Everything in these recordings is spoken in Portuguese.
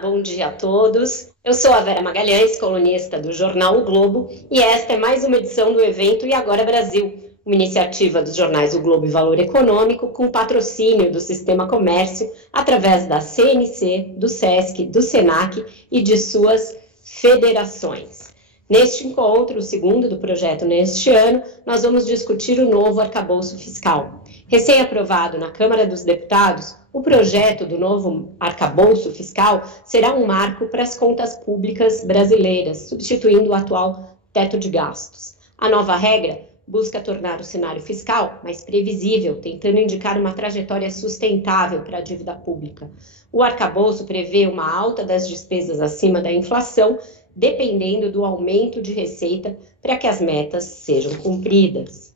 Bom dia a todos. Eu sou a Vera Magalhães, colunista do jornal O Globo, e esta é mais uma edição do evento E Agora Brasil, uma iniciativa dos jornais O Globo e Valor Econômico, com patrocínio do Sistema Comércio, através da CNC, do SESC, do SENAC e de suas federações. Neste encontro, o segundo do projeto neste ano, nós vamos discutir o novo arcabouço fiscal. Recém-aprovado na Câmara dos Deputados, o projeto do novo arcabouço fiscal será um marco para as contas públicas brasileiras, substituindo o atual teto de gastos. A nova regra busca tornar o cenário fiscal mais previsível, tentando indicar uma trajetória sustentável para a dívida pública. O arcabouço prevê uma alta das despesas acima da inflação, dependendo do aumento de receita, para que as metas sejam cumpridas.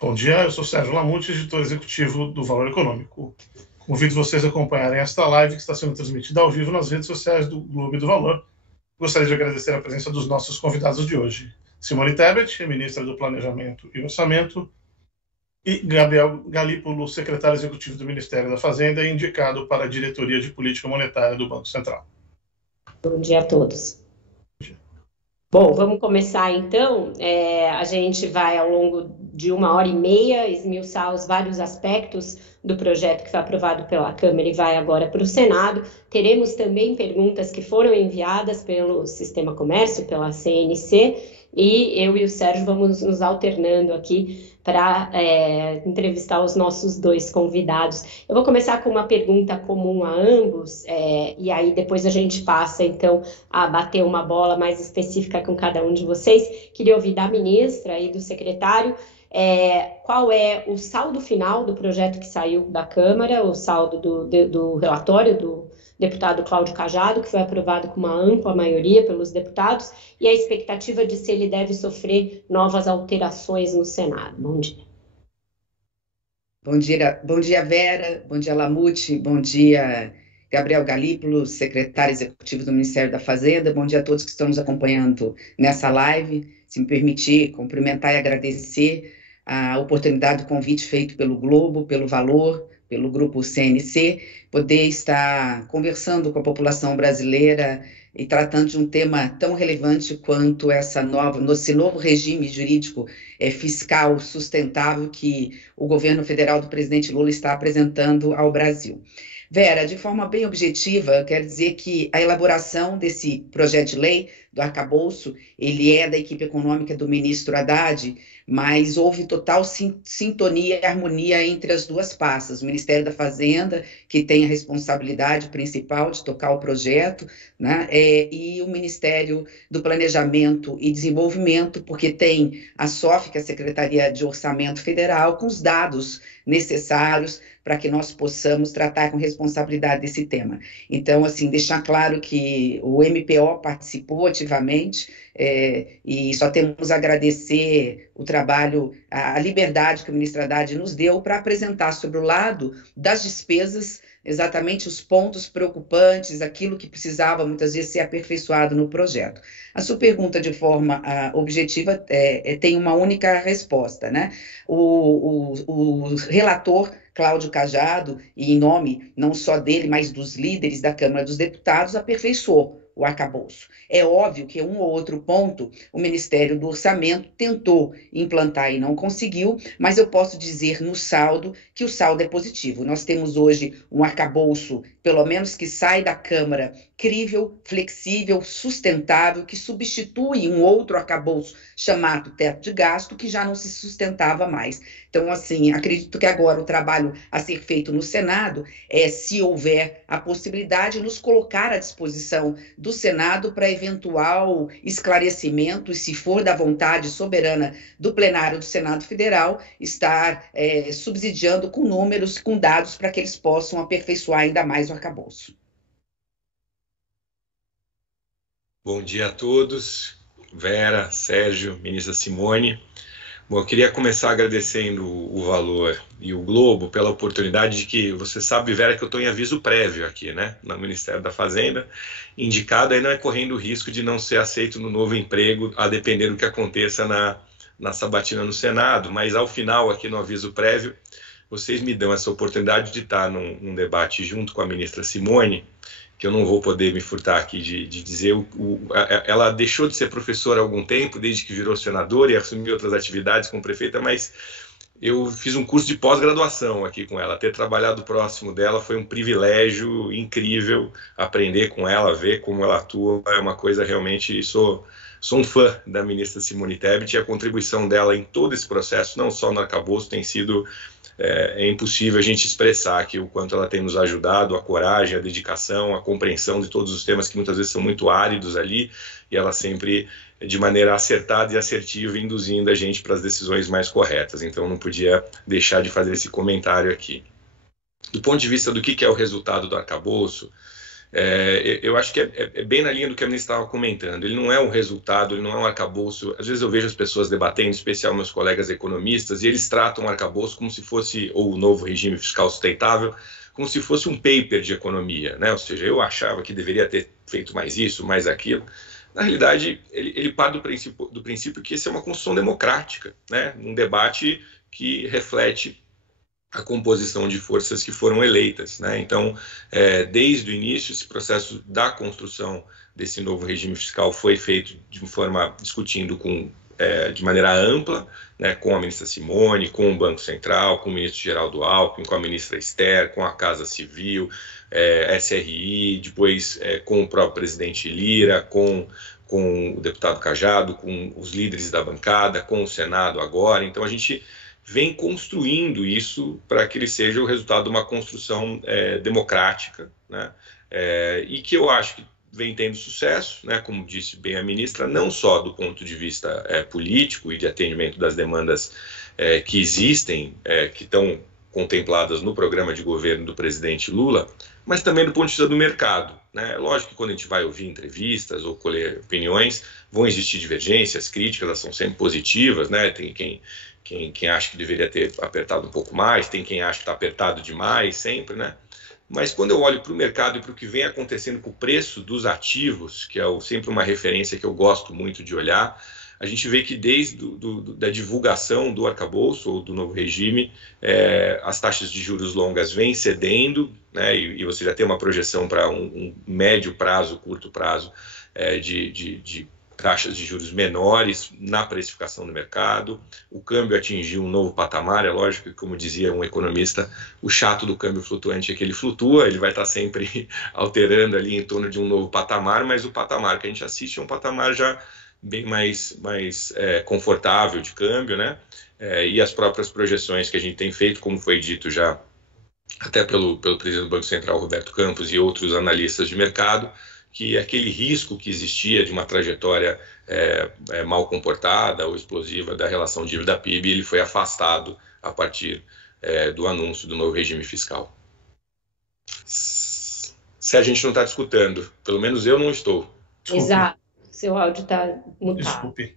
Bom dia, eu sou Sérgio Lamute, editor executivo do Valor Econômico. Convido vocês a acompanharem esta live que está sendo transmitida ao vivo nas redes sociais do Globo e do Valor. Gostaria de agradecer a presença dos nossos convidados de hoje. Simone Tebet, ministra do Planejamento e Orçamento, e Gabriel Galípolo, secretário executivo do Ministério da Fazenda e indicado para a Diretoria de Política Monetária do Banco Central. Bom dia a todos. Bom, vamos começar então. A gente vai, ao longo de 1h30, esmiuçar os vários aspectos do projeto que foi aprovado pela Câmara e vai agora para o Senado. Teremos também perguntas que foram enviadas pelo Sistema Comércio, pela CNC, e eu e o Sérgio vamos nos alternando aqui para entrevistar os nossos dois convidados. Eu vou começar com uma pergunta comum a ambos, e aí depois a gente passa, então, a bater uma bola mais específica com cada um de vocês. Queria ouvir da ministra e do secretário qual é o saldo final do projeto que saiu da Câmara, o saldo do relatório do deputado Cláudio Cajado, que foi aprovado com uma ampla maioria pelos deputados, e a expectativa de se ele deve sofrer novas alterações no Senado. Bom dia. Bom dia, Vera, bom dia, Lamute, bom dia, Gabriel Galípolo, secretário executivo do Ministério da Fazenda, bom dia a todos que estão nos acompanhando nessa live. Se me permitir cumprimentar e agradecer a oportunidade do convite feito pelo Globo, pelo Valor, pelo grupo CNC, poder estar conversando com a população brasileira e tratando de um tema tão relevante quanto esse novo regime jurídico fiscal sustentável que o governo federal do presidente Lula está apresentando ao Brasil. Vera, de forma bem objetiva, eu quero dizer que a elaboração desse projeto de lei do arcabouço, ele é da equipe econômica do ministro Haddad, mas houve total sintonia e harmonia entre as duas pastas, o Ministério da Fazenda, que tem a responsabilidade principal de tocar o projeto, né, e o Ministério do Planejamento e Desenvolvimento, porque tem a SOF, que é a Secretaria de Orçamento Federal, com os dados necessários para que nós possamos tratar com responsabilidade desse tema. Então, assim, deixar claro que o MPO participou ativamente, e só temos a agradecer o trabalho, a liberdade que o ministro Haddad nos deu para apresentar sobre o lado das despesas exatamente os pontos preocupantes, aquilo que precisava muitas vezes ser aperfeiçoado no projeto. A sua pergunta, de forma objetiva, tem uma única resposta, né? O relator Cláudio Cajado, e em nome não só dele, mas dos líderes da Câmara dos Deputados, aperfeiçoou o arcabouço. É óbvio que um ou outro ponto o Ministério do Orçamento tentou implantar e não conseguiu, mas eu posso dizer no saldo que o saldo é positivo. Nós temos hoje um arcabouço, pelo menos que sai da Câmara, crível, flexível, sustentável, que substitui um outro arcabouço chamado teto de gasto, que já não se sustentava mais. Então, assim, acredito que agora o trabalho a ser feito no Senado se houver a possibilidade, nos colocar à disposição do Senado para eventual esclarecimento, e se for da vontade soberana do plenário do Senado Federal, estar subsidiando com números, com dados, para que eles possam aperfeiçoar ainda mais o arcabouço. Bom dia a todos, Vera, Sérgio, ministra Simone. Bom, eu queria começar agradecendo o Valor e o Globo pela oportunidade de que, você sabe, Vera, que eu estou em aviso prévio aqui, né, no Ministério da Fazenda, indicado aí não é correndo o risco de não ser aceito no novo emprego, a depender do que aconteça na sabatina no Senado, mas ao final, aqui no aviso prévio, vocês me dão essa oportunidade de estar num debate junto com a ministra Simone, que eu não vou poder me furtar aqui de dizer. Ela deixou de ser professora há algum tempo, desde que virou senadora e assumiu outras atividades como prefeita, mas eu fiz um curso de pós-graduação aqui com ela. Ter trabalhado próximo dela foi um privilégio incrível. Aprender com ela, ver como ela atua, é uma coisa realmente... Sou um fã da ministra Simone Tebet, e a contribuição dela em todo esse processo, não só no arcabouço, tem sido... É impossível a gente expressar aqui o quanto ela tem nos ajudado, a coragem, a dedicação, a compreensão de todos os temas que muitas vezes são muito áridos ali, e ela sempre, de maneira acertada e assertiva, induzindo a gente para as decisões mais corretas. Então não podia deixar de fazer esse comentário aqui. Do ponto de vista do que é o resultado do arcabouço, eu acho que é bem na linha do que a ministra estava comentando. Ele não é um resultado, ele não é um arcabouço. Às vezes eu vejo as pessoas debatendo, em especial meus colegas economistas, e eles tratam o arcabouço como se fosse, ou o novo regime fiscal sustentável, como se fosse um paper de economia, né? Ou seja, eu achava que deveria ter feito mais isso, mais aquilo. Na realidade, ele parte do princípio que isso é uma construção democrática, né? Um debate que reflete a composição de forças que foram eleitas, né? Então, desde o início, esse processo da construção desse novo regime fiscal foi feito discutindo de maneira ampla, né, com a ministra Simone, com o Banco Central, com o ministro Geraldo Alckmin, com a ministra Esther, com a Casa Civil, SRI, depois com o próprio presidente Lira, com o deputado Cajado, com os líderes da bancada, com o Senado agora. Então, a gente vem construindo isso para que ele seja o resultado de uma construção democrática, né? E que eu acho que vem tendo sucesso, né? Como disse bem a ministra, não só do ponto de vista político e de atendimento das demandas que existem, que estão contempladas no programa de governo do presidente Lula, mas também do ponto de vista do mercado, né? Lógico que quando a gente vai ouvir entrevistas ou colher opiniões, vão existir divergências, críticas, elas são sempre positivas, né? Tem quem acha que deveria ter apertado um pouco mais, tem quem acha que está apertado demais, sempre, né? Mas quando eu olho para o mercado e para o que vem acontecendo com o preço dos ativos, que é sempre uma referência que eu gosto muito de olhar, a gente vê que desde da divulgação do arcabouço ou do novo regime, as taxas de juros longas vêm cedendo, né? E você já tem uma projeção para um médio prazo, curto prazo, de taxas de juros menores na precificação do mercado. O câmbio atingiu um novo patamar. É lógico que, como dizia um economista, o chato do câmbio flutuante é que ele flutua, ele vai estar sempre alterando ali em torno de um novo patamar, mas o patamar que a gente assiste é um patamar já bem mais confortável de câmbio, né? E as próprias projeções que a gente tem feito, como foi dito já até pelo presidente do Banco Central, Roberto Campos, e outros analistas de mercado, que aquele risco que existia de uma trajetória mal comportada ou explosiva da relação dívida-PIB, ele foi afastado a partir do anúncio do novo regime fiscal. Se a gente não está discutindo, pelo menos eu não estou. Desculpe. Exato, seu áudio está mutado. Desculpe.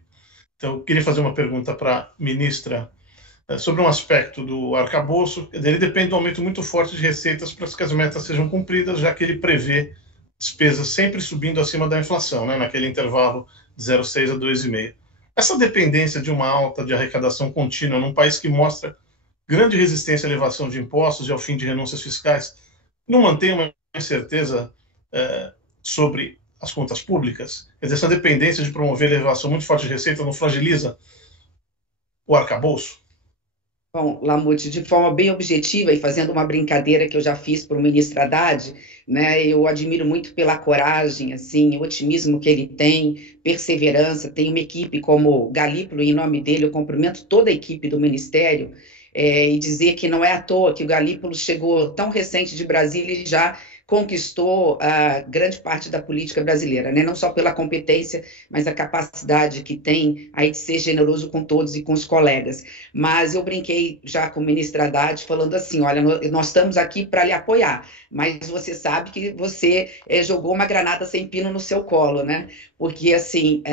Então, eu queria fazer uma pergunta para a ministra sobre um aspecto do arcabouço. Ele depende do aumento muito forte de receitas para que as metas sejam cumpridas, já que ele prevê despesas sempre subindo acima da inflação, né, naquele intervalo de 0,6 a 2,5. Essa dependência de uma alta de arrecadação contínua num país que mostra grande resistência à elevação de impostos e ao fim de renúncias fiscais, não mantém uma incerteza sobre as contas públicas? Quer dizer, essa dependência de promover elevação muito forte de receita não fragiliza o arcabouço? Bom, Lamute, de forma bem objetiva e fazendo uma brincadeira que eu já fiz para o ministro Haddad, né, eu admiro muito pela coragem, assim, o otimismo que ele tem, perseverança, tem uma equipe como Galípolo, em nome dele eu cumprimento toda a equipe do Ministério, e dizer que não é à toa que o Galípolo chegou tão recente de Brasília e já conquistou a grande parte da política brasileira, né? Não só pela competência, mas a capacidade que tem aí de ser generoso com todos e com os colegas. Mas eu brinquei já com o ministro Haddad falando assim, olha, nós estamos aqui para lhe apoiar, mas você sabe que você jogou uma granada sem pino no seu colo, né? Porque, assim,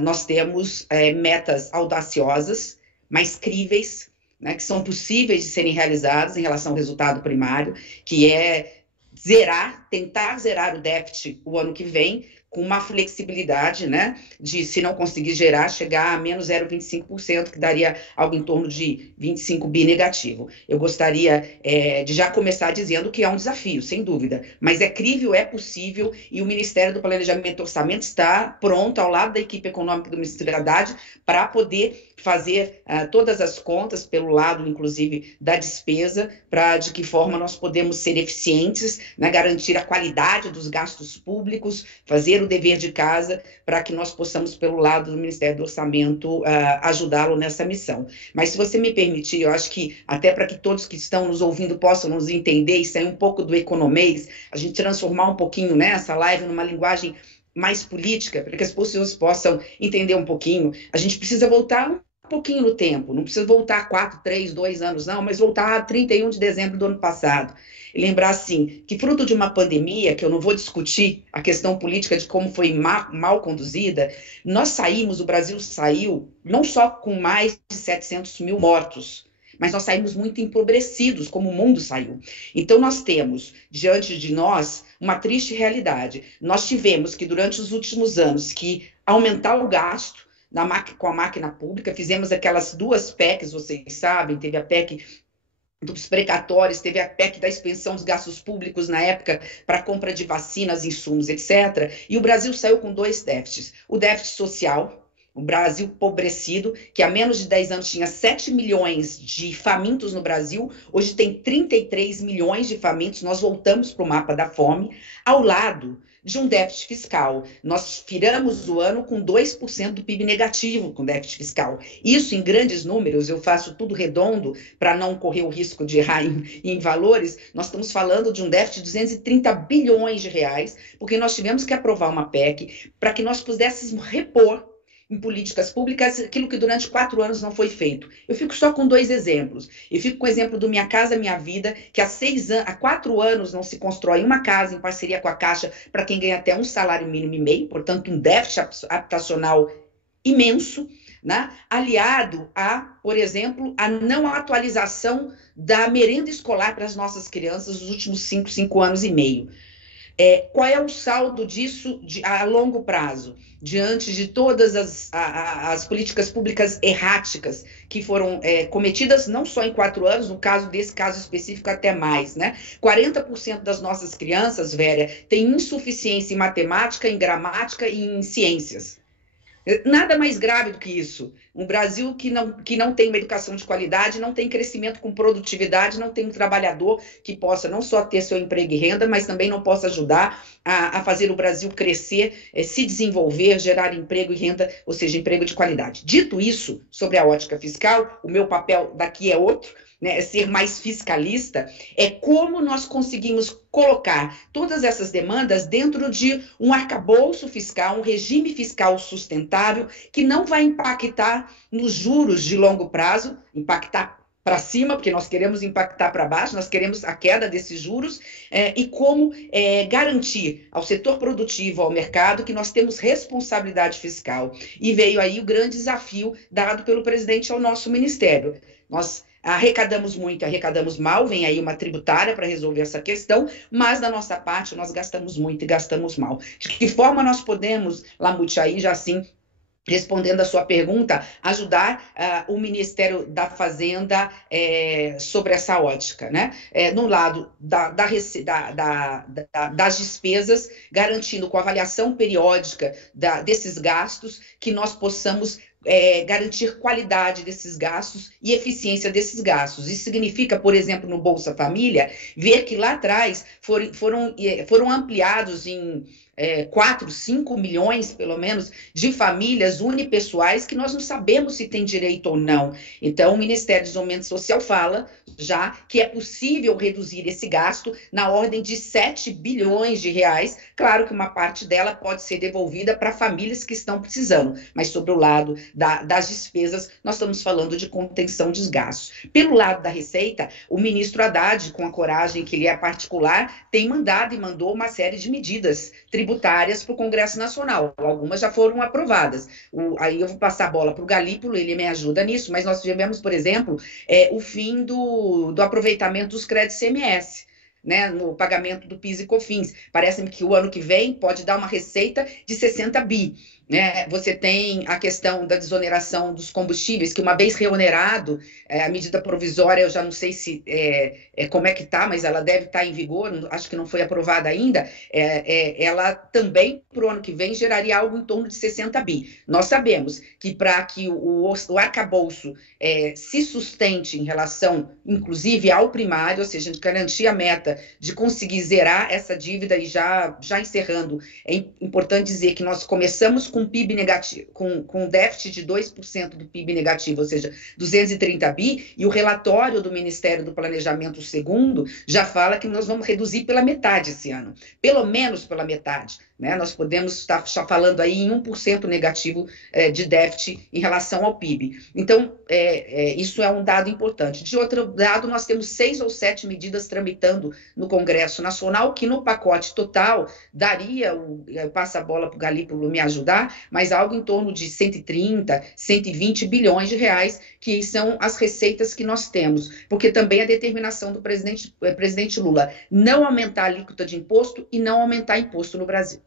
nós temos metas audaciosas, mas críveis, né? Que são possíveis de serem realizadas em relação ao resultado primário, que é zerar tentar zerar o déficit o ano que vem, com uma flexibilidade, né, de, se não conseguir gerar, chegar a menos 0,25%, que daria algo em torno de 25 bi negativo. Eu gostaria de já começar dizendo que é um desafio, sem dúvida, mas é crível, é possível, e o Ministério do Planejamento e Orçamento está pronto, ao lado da equipe econômica do Ministério da Haddad, para poder fazer todas as contas, pelo lado, inclusive, da despesa, para de que forma nós podemos ser eficientes, né, garantir a qualidade dos gastos públicos, fazer o dever de casa, para que nós possamos, pelo lado do Ministério do Orçamento, ajudá-lo nessa missão. Mas, se você me permitir, eu acho que, até para que todos que estão nos ouvindo possam nos entender e sair um pouco do economês, a gente transformar um pouquinho, né, essa live numa linguagem mais política, para que as pessoas possam entender um pouquinho. A gente precisa voltar um pouquinho no tempo, não precisa voltar 4, 3, 2 anos, não, mas voltar a 31 de dezembro do ano passado. E lembrar, assim, que fruto de uma pandemia, que eu não vou discutir a questão política de como foi mal conduzida, nós saímos, o Brasil saiu, não só com mais de 700 mil mortos, mas nós saímos muito empobrecidos, como o mundo saiu. Então, nós temos, diante de nós, uma triste realidade. Nós tivemos que, durante os últimos anos, que aumentar o gasto com a máquina pública, fizemos aquelas 2 PECs, vocês sabem, teve a PEC dos precatórios, teve a PEC da expensão dos gastos públicos na época para compra de vacinas, insumos, etc. E o Brasil saiu com 2 déficits. O déficit social, o Brasil empobrecido, que há menos de 10 anos tinha 7 milhões de famintos no Brasil, hoje tem 33 milhões de famintos, nós voltamos para o mapa da fome, ao lado de um déficit fiscal. Nós viramos o ano com 2% do PIB negativo com déficit fiscal. Isso, em grandes números, eu faço tudo redondo para não correr o risco de errar em valores, nós estamos falando de um déficit de 230 bilhões de reais, porque nós tivemos que aprovar uma PEC para que nós pudéssemos repor em políticas públicas aquilo que durante 4 anos não foi feito. Eu fico só com 2 exemplos. Eu fico com o exemplo do Minha Casa Minha Vida, que há 4 anos não se constrói uma casa em parceria com a Caixa para quem ganha até 1,5 salário mínimo, portanto um déficit habitacional imenso, né? Aliado a, por exemplo, a não atualização da merenda escolar para as nossas crianças nos últimos 5 anos e meio. Qual é o saldo disso a longo prazo, diante de todas as políticas públicas erráticas que foram cometidas, não só em 4 anos, no caso desse caso específico até mais, né? 40% das nossas crianças, Vera, têm insuficiência em matemática, em gramática e em ciências. Nada mais grave do que isso. Um Brasil que não tem uma educação de qualidade, não tem crescimento com produtividade, não tem um trabalhador que possa não só ter seu emprego e renda, mas também não possa ajudar a fazer o Brasil crescer, se desenvolver, gerar emprego e renda, ou seja, emprego de qualidade. Dito isso, sobre a ótica fiscal, o meu papel daqui é outro, né, ser mais fiscalista, é como nós conseguimos colocar todas essas demandas dentro de um arcabouço fiscal, um regime fiscal sustentável, que não vai impactar nos juros de longo prazo, impactar para cima, porque nós queremos impactar para baixo, nós queremos a queda desses juros, e como garantir ao setor produtivo, ao mercado, que nós temos responsabilidade fiscal. E veio aí o grande desafio dado pelo presidente ao nosso ministério. Nós arrecadamos muito, arrecadamos mal, vem aí uma tributária para resolver essa questão, mas da nossa parte nós gastamos muito e gastamos mal. De que forma nós podemos, Lamute, aí já assim, respondendo a sua pergunta, ajudar o Ministério da Fazenda sobre essa ótica, né? No lado das despesas, garantindo com avaliação periódica desses gastos, que nós possamos garantir qualidade desses gastos e eficiência desses gastos. Isso significa, por exemplo, no Bolsa Família, ver que lá atrás foram ampliados em 4, 5 milhões, pelo menos, de famílias unipessoais que nós não sabemos se tem direito ou não. Então, o Ministério do Desenvolvimento Social fala já que é possível reduzir esse gasto na ordem de 7 bilhões de reais. Claro que uma parte dela pode ser devolvida para famílias que estão precisando, mas sobre o lado das despesas, nós estamos falando de contenção dos gastos. Pelo lado da Receita, o ministro Haddad, com a coragem que ele é particular, tem mandado e mandou uma série de medidas tributárias para o Congresso Nacional. Algumas já foram aprovadas. Aí eu vou passar a bola para o Galípolo, ele me ajuda nisso, mas nós tivemos, por exemplo, o fim do aproveitamento dos créditos CMS. né, no pagamento do PIS e COFINS. Parece-me que o ano que vem pode dar uma receita de 60 bi. Né? Você tem a questão da desoneração dos combustíveis, que uma vez reonerado, a medida provisória, eu já não sei se como é que está, mas ela deve estar em vigor, acho que não foi aprovada ainda, ela também, para o ano que vem, geraria algo em torno de 60 bi. Nós sabemos que para que o arcabouço se sustente em relação, inclusive, ao primário, ou seja, garantir a meta de conseguir zerar essa dívida, e já encerrando, é importante dizer que nós começamos com PIB negativo, com déficit de 2% do PIB negativo, ou seja, 230 bi, e o relatório do Ministério do Planejamento, o segundo, já fala que nós vamos reduzir pela metade esse ano, pelo menos pela metade. Né? Nós podemos estar falando aí em 1% negativo de déficit em relação ao PIB. Então, isso é um dado importante. De outro lado, nós temos 6 ou 7 medidas tramitando no Congresso Nacional, que no pacote total daria, eu passo a bola para o Galípolo me ajudar, mas algo em torno de 130, 120 bilhões de reais, que são as receitas que nós temos. Porque também a determinação do presidente Lula não aumentar a alíquota de imposto e não aumentar imposto no Brasil.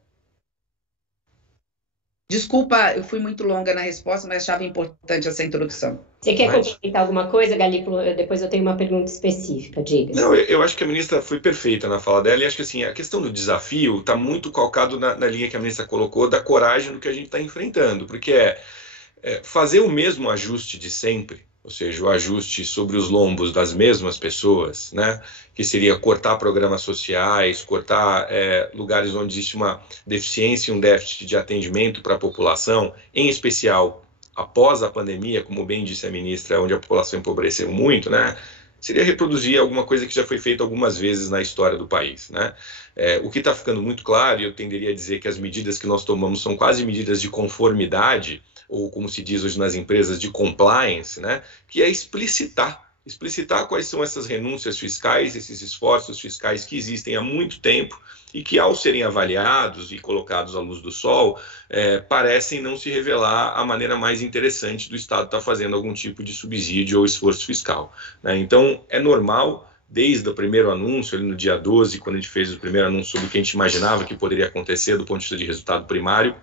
Desculpa, eu fui muito longa na resposta, mas achava importante essa introdução. Você quer complementar alguma coisa, Galípolo? Depois eu tenho uma pergunta específica, diga. Não, eu acho que a ministra foi perfeita na fala dela, e acho que assim, a questão do desafio está muito calcado na linha que a ministra colocou, da coragem do que a gente está enfrentando, porque fazer o mesmo ajuste de sempre, ou seja, o ajuste sobre os lombos das mesmas pessoas, né, que seria cortar programas sociais, cortar lugares onde existe uma deficiência e um déficit de atendimento para a população, em especial após a pandemia, como bem disse a ministra, onde a população empobreceu muito, né, seria reproduzir alguma coisa que já foi feita algumas vezes na história do país. Né? O que está ficando muito claro, e eu tenderia a dizer que as medidas que nós tomamos são quase medidas de conformidade, ou como se diz hoje nas empresas, de compliance, né? Que é explicitar quais são essas renúncias fiscais, esses esforços fiscais que existem há muito tempo e que, ao serem avaliados e colocados à luz do sol, parecem não se revelar a maneira mais interessante do Estado estar fazendo algum tipo de subsídio ou esforço fiscal. Né? Então, é normal, desde o primeiro anúncio, ali no dia 12, quando a gente fez o primeiro anúncio sobre o que a gente imaginava que poderia acontecer do ponto de vista de resultado primário,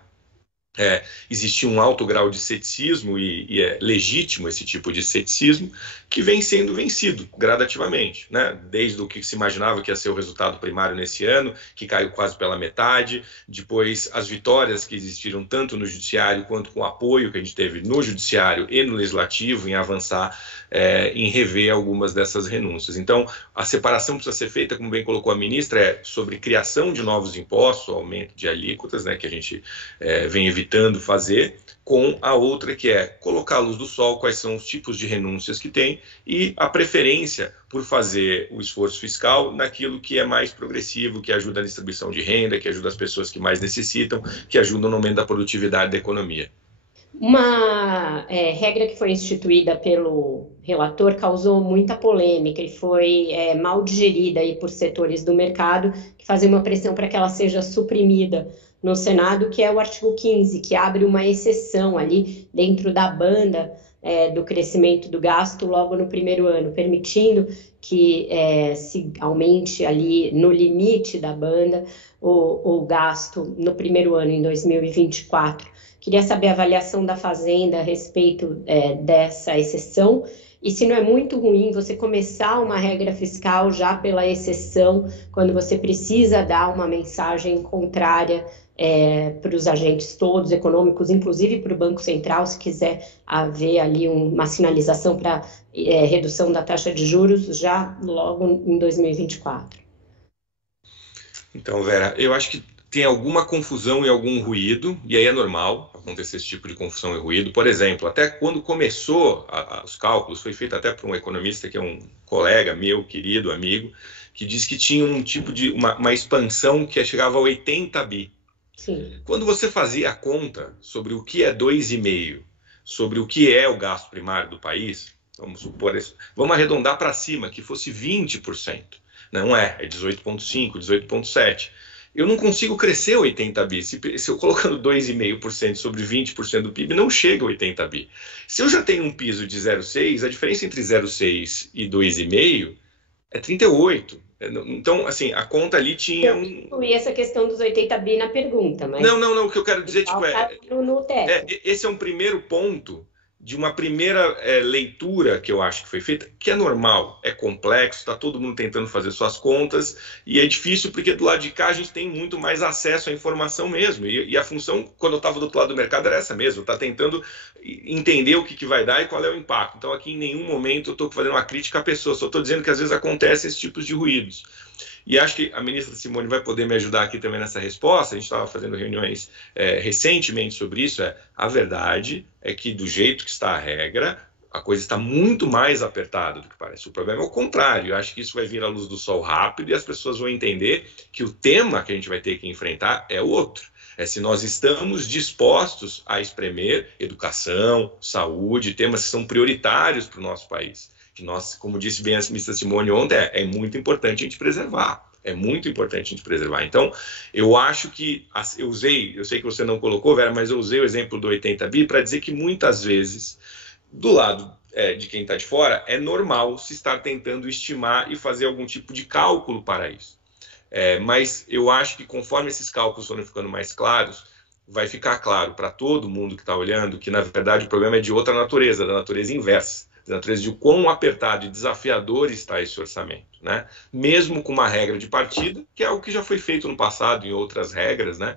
existia um alto grau de ceticismo, e é legítimo esse tipo de ceticismo, que vem sendo vencido gradativamente, né? Desde o que se imaginava que ia ser o resultado primário nesse ano, que caiu quase pela metade, depois as vitórias que existiram tanto no judiciário quanto com o apoio que a gente teve no judiciário e no legislativo em avançar, em rever algumas dessas renúncias. Então, a separação precisa ser feita, como bem colocou a ministra, sobre criação de novos impostos, aumento de alíquotas, né, que a gente vem evitando fazer, com a outra que é colocar à luz do sol quais são os tipos de renúncias que tem e a preferência por fazer o esforço fiscal naquilo que é mais progressivo, que ajuda a distribuição de renda, que ajuda as pessoas que mais necessitam, que ajuda no aumento da produtividade da economia. Uma regra que foi instituída pelo relator causou muita polêmica e foi mal digerida aí por setores do mercado que fazem uma pressão para que ela seja suprimida no Senado, que é o artigo 15, que abre uma exceção ali dentro da banda do crescimento do gasto logo no primeiro ano, permitindo que se aumente ali no limite da banda o gasto no primeiro ano, em 2024. Queria saber a avaliação da Fazenda a respeito dessa exceção e se não é muito ruim você começar uma regra fiscal já pela exceção, quando você precisa dar uma mensagem contrária para os agentes todos econômicos, inclusive para o Banco Central, se quiser haver ali uma sinalização para redução da taxa de juros já logo em 2024. Então, Vera, eu acho que tem alguma confusão e algum ruído, e aí é normal acontecer esse tipo de confusão e ruído. Por exemplo, até quando começou os cálculos, foi feito até por um economista que é um colega meu, querido amigo, que disse que tinha um tipo de uma expansão que chegava a 80 bi. Sim. Quando você fazia a conta sobre o que é 2,5, sobre o que é o gasto primário do país, vamos supor isso, vamos arredondar para cima, que fosse 20%. Não é 18,5%, 18,7%. Eu não consigo crescer 80 bi. Se eu colocando 2,5% sobre 20% do PIB, não chega a 80 bi. Se eu já tenho um piso de 0,6, a diferença entre 0,6 e 2,5 é 38. Então, assim, a conta ali tinha Eu incluí essa questão dos 80 bi na pergunta, mas... Não, o que eu quero dizer, tipo, no teto. esse é um primeiro ponto de uma primeira leitura que eu acho que foi feita, que é normal, é complexo, está todo mundo tentando fazer suas contas, e é difícil porque do lado de cá a gente tem muito mais acesso à informação mesmo, e a função, quando eu estava do outro lado do mercado, era essa mesmo, tá tentando entender o que vai dar e qual é o impacto. Então aqui em nenhum momento eu estou fazendo uma crítica à pessoa, só estou dizendo que às vezes acontecem esses tipos de ruídos. E acho que a ministra Simone vai poder me ajudar aqui também nessa resposta. A gente estava fazendo reuniões recentemente sobre isso. A verdade é que, do jeito que está a regra, a coisa está muito mais apertada do que parece. O problema é o contrário. Eu acho que isso vai vir à luz do sol rápido e as pessoas vão entender que o tema que a gente vai ter que enfrentar é outro. É se nós estamos dispostos a espremer educação, saúde, temas que são prioritários para o nosso país. Que nós, como disse bem a ministra Simone ontem, é muito importante a gente preservar. É muito importante a gente preservar. Então, eu acho que eu sei que você não colocou, Vera, mas eu usei o exemplo do 80 bi para dizer que muitas vezes, do lado de quem está de fora, é normal se estar tentando estimar e fazer algum tipo de cálculo para isso. Mas eu acho que conforme esses cálculos forem ficando mais claros, vai ficar claro para todo mundo que está olhando que, na verdade, o problema é de outra natureza, da natureza inversa. Da natureza de quão apertado e desafiador está esse orçamento, né? Mesmo com uma regra de partida, que é o que já foi feito no passado em outras regras, né?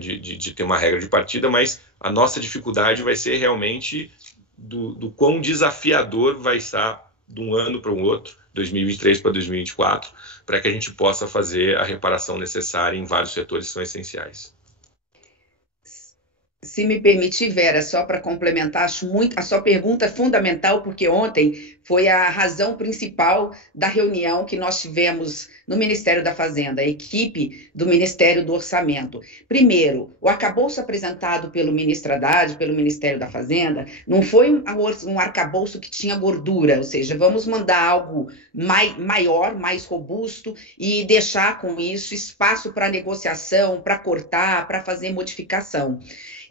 De ter uma regra de partida, mas a nossa dificuldade vai ser realmente do quão desafiador vai estar de um ano para o outro, 2023 para 2024, para que a gente possa fazer a reparação necessária em vários setores que são essenciais. Se me permitir, Vera, só para complementar, acho muito a sua pergunta é fundamental, porque ontem foi a razão principal da reunião que nós tivemos no Ministério da Fazenda, a equipe do Ministério do Orçamento. Primeiro, o arcabouço apresentado pelo ministro Haddad, pelo Ministério da Fazenda, não foi um arcabouço que tinha gordura, ou seja, vamos mandar algo maior, mais robusto e deixar com isso espaço para negociação, para cortar, para fazer modificação.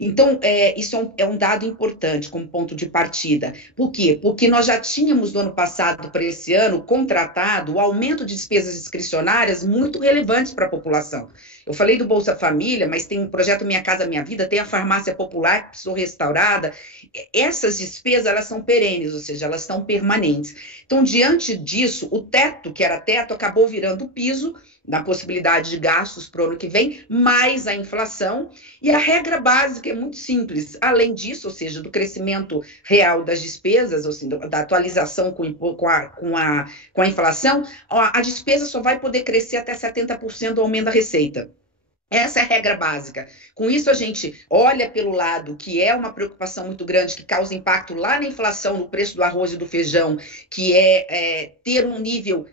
Então, isso é um dado importante como ponto de partida. Por quê? Porque nós já tínhamos, do ano passado para esse ano, contratado o aumento de despesas discricionárias muito relevantes para a população. Eu falei do Bolsa Família, mas tem o projeto Minha Casa Minha Vida, tem a farmácia popular que precisou restaurada. Essas despesas, elas são perenes, ou seja, elas estão permanentes. Então, diante disso, o teto, que era teto, acabou virando piso, na possibilidade de gastos para o ano que vem, mais a inflação, e a regra básica é muito simples. Além disso, ou seja, do crescimento real das despesas, ou seja, da atualização com a inflação, a despesa só vai poder crescer até 70% do aumento da receita. Essa é a regra básica. Com isso, a gente olha pelo lado que é uma preocupação muito grande, que causa impacto lá na inflação, no preço do arroz e do feijão, que é ter um nível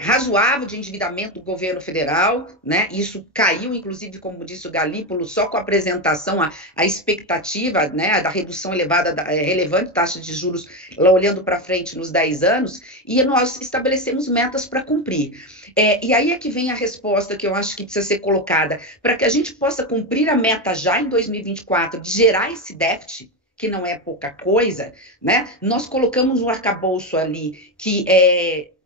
razoável de endividamento do governo federal, né? Isso caiu, inclusive, como disse o Galípolo, só com a apresentação, a expectativa, né, da redução elevada, relevante taxa de juros, lá olhando para frente nos 10 anos, e nós estabelecemos metas para cumprir. E aí é que vem a resposta que eu acho que precisa ser colocada, para que a gente possa cumprir a meta já em 2024, de gerar esse déficit, que não é pouca coisa, né? Nós colocamos um arcabouço ali que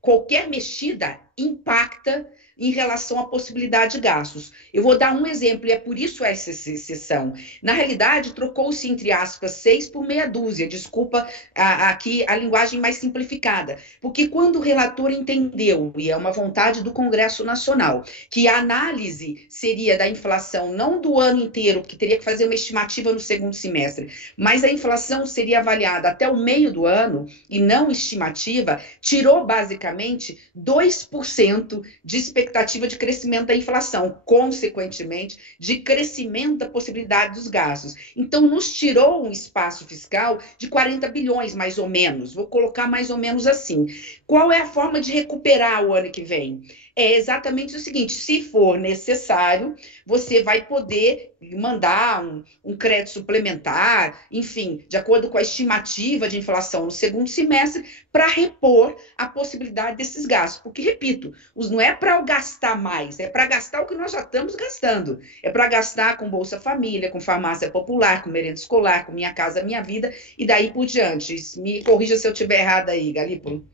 qualquer mexida impacta em relação à possibilidade de gastos. Eu vou dar um exemplo, e é por isso essa exceção. Na realidade, trocou-se, entre aspas, 6 por meia dúzia, desculpa aqui a linguagem mais simplificada, porque quando o relator entendeu, e é uma vontade do Congresso Nacional, que a análise seria da inflação, não do ano inteiro, porque teria que fazer uma estimativa no segundo semestre, mas a inflação seria avaliada até o meio do ano, e não estimativa, tirou basicamente 2% de expectativa de crescimento da inflação, consequentemente, de crescimento da possibilidade dos gastos. Então, nos tirou um espaço fiscal de 40 bilhões, mais ou menos. Vou colocar mais ou menos assim. Qual é a forma de recuperar o ano que vem? É exatamente o seguinte: se for necessário, você vai poder mandar um crédito suplementar, enfim, de acordo com a estimativa de inflação no segundo semestre, para repor a possibilidade desses gastos. Porque, repito, não é para gastar mais, é para gastar o que nós já estamos gastando. É para gastar com Bolsa Família, com farmácia popular, com merenda escolar, com Minha Casa Minha Vida, e daí por diante. Me corrija se eu estiver errada aí, Galípolo.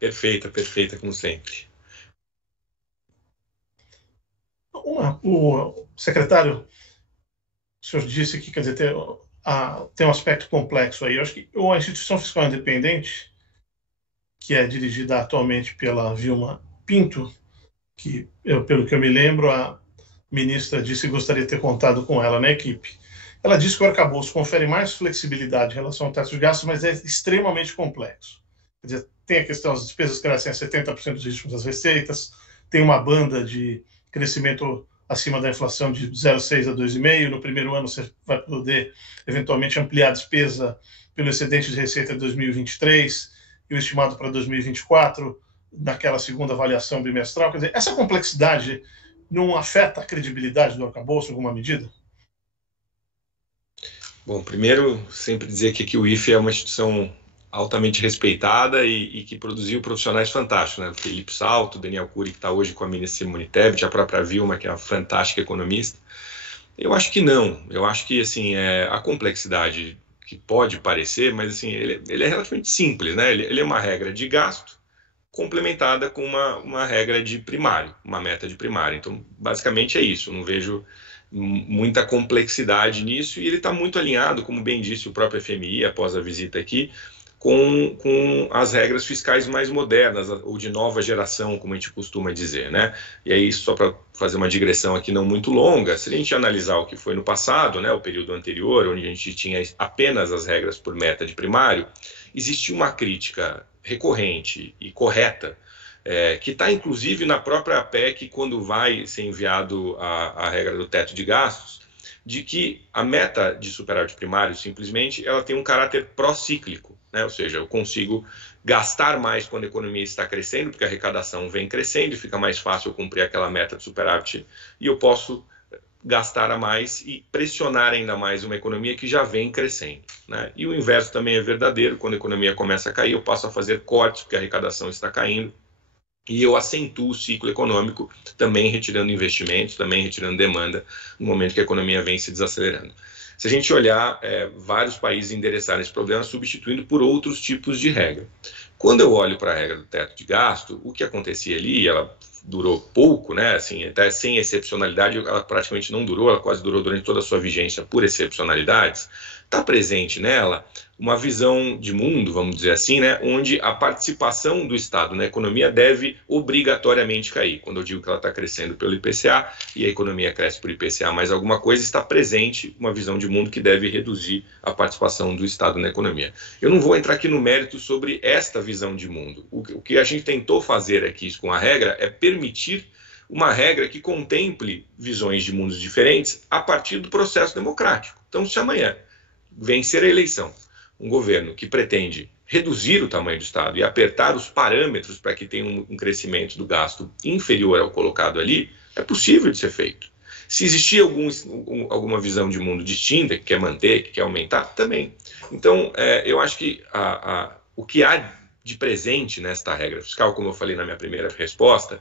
Perfeita, como sempre. O secretário, o senhor disse que, quer dizer, tem um aspecto complexo aí. Eu acho que a instituição fiscal independente, que é dirigida atualmente pela Vilma Pinto, que, pelo que eu me lembro, a ministra disse que gostaria de ter contado com ela na equipe. Ela disse que o arcabouço confere mais flexibilidade em relação ao teto de gastos, mas é extremamente complexo. Quer dizer, tem a questão das despesas crescem a 70% dos ritmos das receitas, tem uma banda de crescimento acima da inflação de 0,6 a 2,5. No primeiro ano você vai poder eventualmente ampliar a despesa pelo excedente de receita de 2023 e o estimado para 2024 naquela segunda avaliação bimestral. Quer dizer, essa complexidade não afeta a credibilidade do arcabouço em alguma medida? Bom, primeiro, sempre dizer que aqui o IFE é uma instituição altamente respeitada e que produziu profissionais fantásticos, né? O Felipe Salto, o Daniel Cury, que está hoje com a ministra Simone Tebet, a própria Vilma, que é uma fantástica economista. Eu acho que não. Eu acho que assim, a complexidade que pode parecer, mas assim, ele é relativamente simples, né? Ele é uma regra de gasto complementada com uma regra de primário, uma meta de primário. Então, basicamente é isso. Eu não vejo muita complexidade nisso e ele está muito alinhado, como bem disse o próprio FMI após a visita aqui, com as regras fiscais mais modernas, ou de nova geração, como a gente costuma dizer, né? E aí, só para fazer uma digressão aqui não muito longa, se a gente analisar o que foi no passado, né, o período anterior, onde a gente tinha apenas as regras por meta de primário, existia uma crítica recorrente e correta, que está inclusive na própria PEC, quando vai ser enviado a regra do teto de gastos, de que a meta de superávit primário, simplesmente, ela tem um caráter pró-cíclico, né? Ou seja, eu consigo gastar mais quando a economia está crescendo, porque a arrecadação vem crescendo e fica mais fácil eu cumprir aquela meta de superávit, e eu posso gastar a mais e pressionar ainda mais uma economia que já vem crescendo, né? E o inverso também é verdadeiro, quando a economia começa a cair, eu passo a fazer cortes, porque a arrecadação está caindo, e eu acentuo o ciclo econômico, também retirando investimentos, também retirando demanda, no momento que a economia vem se desacelerando. Se a gente olhar, vários países endereçaram esse problema substituindo por outros tipos de regra. Quando eu olho para a regra do teto de gasto, o que acontecia ali, ela durou pouco, né? Assim, até sem excepcionalidade, ela praticamente não durou, ela quase durou durante toda a sua vigência por excepcionalidades. Está presente nela uma visão de mundo, vamos dizer assim, né, onde a participação do Estado na economia deve obrigatoriamente cair. Quando eu digo que ela está crescendo pelo IPCA e a economia cresce por IPCA mais alguma coisa, está presente uma visão de mundo que deve reduzir a participação do Estado na economia. Eu não vou entrar aqui no mérito sobre esta visão de mundo. O que a gente tentou fazer aqui com a regra é permitir uma regra que contemple visões de mundos diferentes a partir do processo democrático. Então, se amanhã vencer a eleição um governo que pretende reduzir o tamanho do Estado e apertar os parâmetros para que tenha um crescimento do gasto inferior ao colocado ali, é possível de ser feito. Se existir alguma visão de mundo distinta, que quer manter, que quer aumentar, também. Então, eu acho que o que há de presente nesta regra fiscal, como eu falei na minha primeira resposta,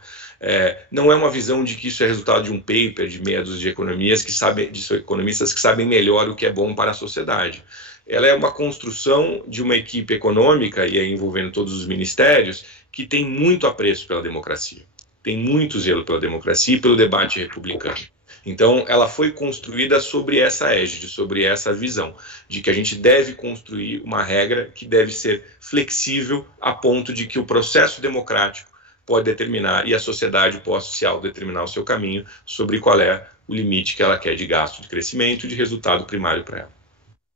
não é uma visão de que isso é resultado de um paper de meia dúzia de economistas que sabem melhor o que é bom para a sociedade. Ela é uma construção de uma equipe econômica, e aí envolvendo todos os ministérios, que tem muito apreço pela democracia, tem muito zelo pela democracia e pelo debate republicano. Então, ela foi construída sobre essa égide, sobre essa visão, de que a gente deve construir uma regra que deve ser flexível a ponto de que o processo democrático pode determinar e a sociedade possa se autodeterminar o seu caminho sobre qual é o limite que ela quer de gasto, de crescimento e de resultado primário para ela.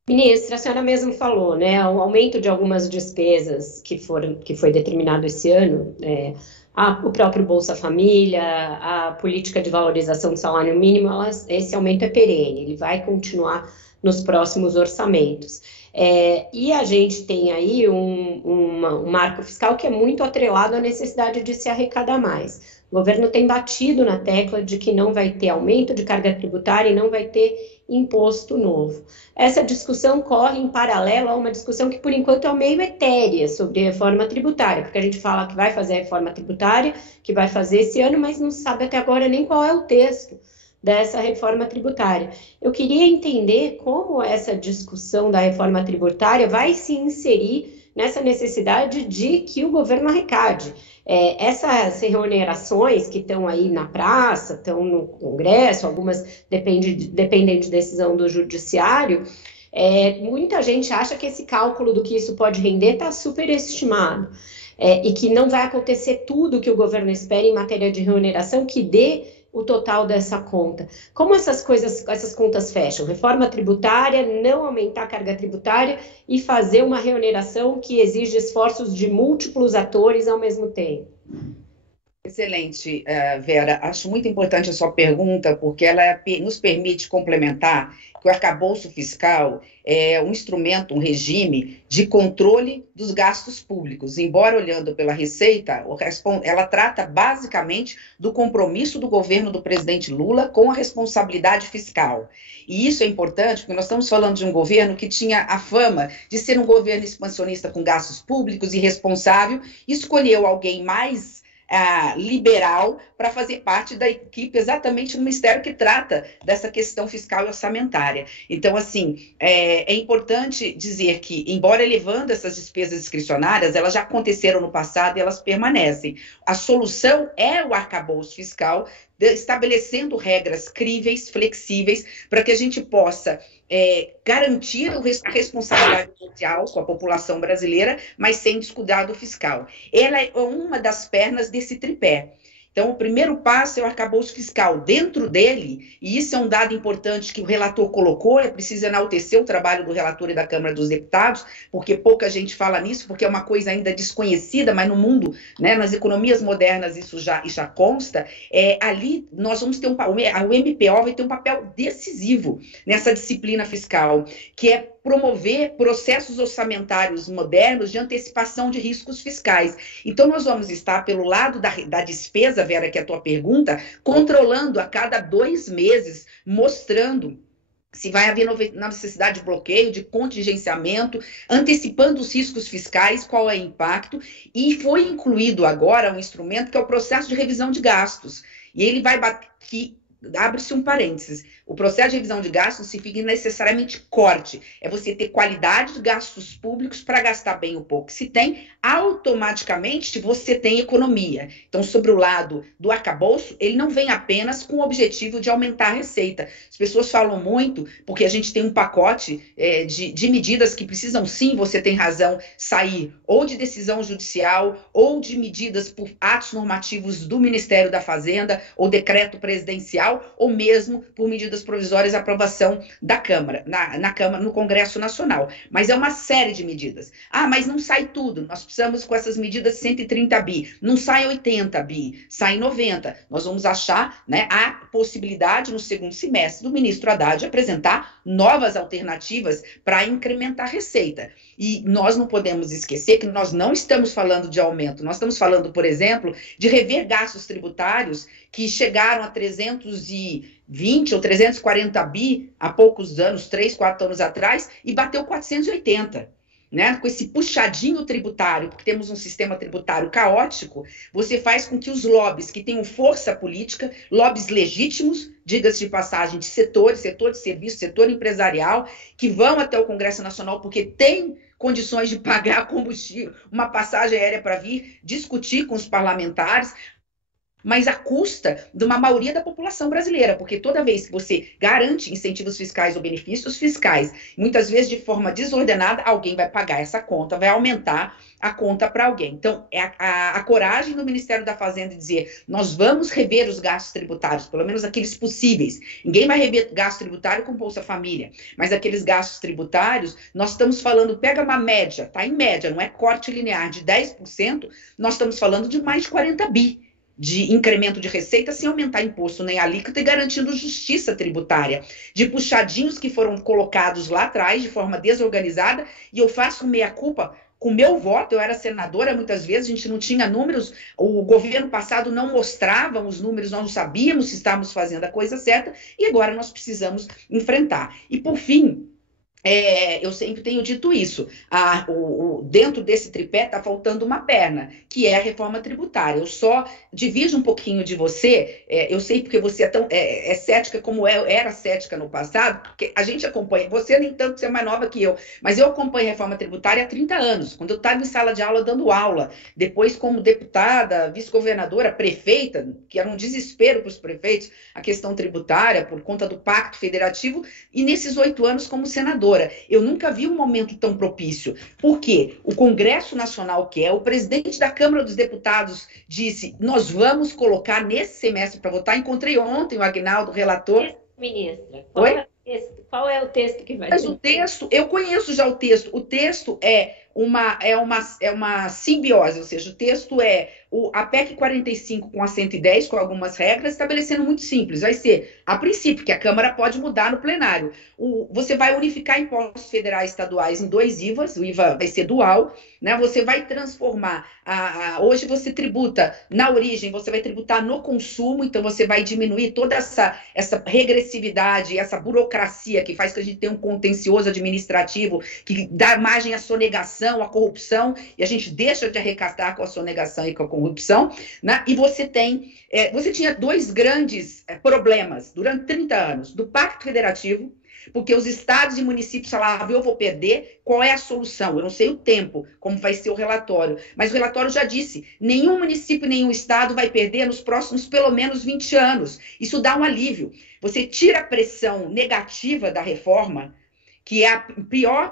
Ministra, a senhora mesmo falou, né, o aumento de algumas despesas que foi determinado esse ano, o próprio Bolsa Família, a política de valorização do salário mínimo, esse aumento é perene, ele vai continuar nos próximos orçamentos. E a gente tem aí um marco fiscal que é muito atrelado à necessidade de se arrecadar mais. O governo tem batido na tecla de que não vai ter aumento de carga tributária e não vai ter imposto novo. Essa discussão corre em paralelo a uma discussão que, por enquanto, é meio etérea sobre reforma tributária, porque a gente fala que vai fazer a reforma tributária, que vai fazer esse ano, mas não sabe até agora nem qual é o texto dessa reforma tributária. Eu queria entender como essa discussão da reforma tributária vai se inserir nessa necessidade de que o governo arrecade. Essas remunerações que estão aí na praça, estão no Congresso, algumas dependem de decisão do Judiciário, muita gente acha que esse cálculo do que isso pode render está superestimado. E que não vai acontecer tudo que o governo espera em matéria de remuneração que dê o total dessa conta. Como essas contas fecham? Reforma tributária, não aumentar a carga tributária e fazer uma remuneração que exige esforços de múltiplos atores ao mesmo tempo. Excelente, Vera. Acho muito importante a sua pergunta, porque ela nos permite complementar que o arcabouço fiscal é um instrumento, um regime de controle dos gastos públicos. Embora olhando pela Receita, ela trata basicamente do compromisso do governo do presidente Lula com a responsabilidade fiscal. E isso é importante porque nós estamos falando de um governo que tinha a fama de ser um governo expansionista com gastos públicos, irresponsável, e escolheu alguém mais liberal para fazer parte da equipe exatamente no Ministério que trata dessa questão fiscal e orçamentária. Então, assim, é importante dizer que, embora elevando essas despesas discricionárias, elas já aconteceram no passado e elas permanecem. A solução é o arcabouço fiscal, estabelecendo regras críveis, flexíveis, para que a gente possa garantir a responsabilidade social com a população brasileira, mas sem descuidar do fiscal. Ela é uma das pernas desse tripé. Então, o primeiro passo é o arcabouço fiscal. Dentro dele, e isso é um dado importante que o relator colocou, é preciso enaltecer o trabalho do relator e da Câmara dos Deputados, porque pouca gente fala nisso, porque é uma coisa ainda desconhecida, mas no mundo, né, nas economias modernas, isso já consta. Ali, nós vamos ter o MPO vai ter um papel decisivo nessa disciplina fiscal, que é promover processos orçamentários modernos de antecipação de riscos fiscais. Então, nós vamos estar, pelo lado da despesa, Vera, que é a tua pergunta, controlando a cada 2 meses, mostrando se vai haver necessidade de bloqueio, de contingenciamento, antecipando os riscos fiscais, qual é o impacto, e foi incluído agora um instrumento que é o processo de revisão de gastos. E ele vai abre-se um parênteses, o processo de revisão de gastos significa necessariamente corte, é você ter qualidade de gastos públicos para gastar bem o pouco que se tem, automaticamente você tem economia. Então, sobre o lado do arcabouço, ele não vem apenas com o objetivo de aumentar a receita. As pessoas falam muito, porque a gente tem um pacote de medidas que precisam, sim, você tem razão, sair ou de decisão judicial, ou de medidas por atos normativos do Ministério da Fazenda, ou decreto presidencial, ou mesmo por medidas provisórias, aprovação da Câmara, na Câmara, no Congresso Nacional. Mas é uma série de medidas. Mas não sai tudo. Nós precisamos, com essas medidas, 130 bi. Não sai 80 bi, sai 90. Nós vamos achar, né, a possibilidade, no segundo semestre, do ministro Haddad apresentar novas alternativas para incrementar a receita. E nós não podemos esquecer que nós não estamos falando de aumento. Nós estamos falando, por exemplo, de rever gastos tributários que chegaram a 320 ou 340 bi há poucos anos, 3, 4 anos atrás, e bateu 480. Né? Com esse puxadinho tributário, porque temos um sistema tributário caótico, você faz com que os lobbies que tenham força política, lobbies legítimos, diga-se de passagem, de setor de serviço, setor empresarial, que vão até o Congresso Nacional porque tem condições de pagar combustível, uma passagem aérea para vir discutir com os parlamentares, mas à custa de uma maioria da população brasileira, porque toda vez que você garante incentivos fiscais ou benefícios fiscais, muitas vezes de forma desordenada, alguém vai pagar essa conta, vai aumentar a conta para alguém. Então, é a coragem do Ministério da Fazenda de dizer, nós vamos rever os gastos tributários, pelo menos aqueles possíveis. Ninguém vai rever gasto tributário com Bolsa Família, mas aqueles gastos tributários, nós estamos falando, pega uma média, tá em média, não é corte linear de 10%, nós estamos falando de mais de 40 bi. De incremento de receita sem aumentar imposto nem alíquota e garantindo justiça tributária, de puxadinhos que foram colocados lá atrás de forma desorganizada, e eu faço meia-culpa. Com o meu voto, eu era senadora, muitas vezes a gente não tinha números, o governo passado não mostrava os números, nós não sabíamos se estávamos fazendo a coisa certa, e agora nós precisamos enfrentar. E por fim, eu sempre tenho dito isso, dentro desse tripé está faltando uma perna, que é a reforma tributária. Eu só divido um pouquinho de você, eu sei porque você é cética como era cética no passado, porque a gente acompanha, você nem tanto, você é mais nova que eu, mas eu acompanho a reforma tributária há 30 anos, quando eu estava em sala de aula dando aula, depois como deputada, vice-governadora, prefeita, que era um desespero para os prefeitos, a questão tributária, por conta do Pacto Federativo, e nesses 8 anos como senadora. Eu nunca vi um momento tão propício. Por quê? O Congresso Nacional quer, o presidente da Câmara dos Deputados disse, nós vamos colocar nesse semestre para votar. Encontrei ontem o Aguinaldo, relator. Ministra, qual é o texto que vai ser? Mas o texto, eu conheço já o texto. O texto é uma simbiose, ou seja, o texto a PEC 45 com a 110, com algumas regras, estabelecendo muito simples. Vai ser, a princípio, que a Câmara pode mudar no plenário. Você vai unificar impostos federais e estaduais em 2 IVAs, o IVA vai ser dual, né? Você vai transformar, hoje você tributa na origem, você vai tributar no consumo, então você vai diminuir toda essa regressividade, essa burocracia que faz que a gente tenha um contencioso administrativo, que dá margem à sonegação, à corrupção, e a gente deixa de arrecadar com a sonegação e com a corrupção, né? E você tinha 2 grandes problemas durante 30 anos, do Pacto Federativo, porque os estados e municípios falavam, eu vou perder, qual é a solução? Eu não sei o tempo, como vai ser o relatório, mas o relatório já disse, nenhum município, nenhum estado vai perder nos próximos pelo menos 20 anos. Isso dá um alívio. Você tira a pressão negativa da reforma, que é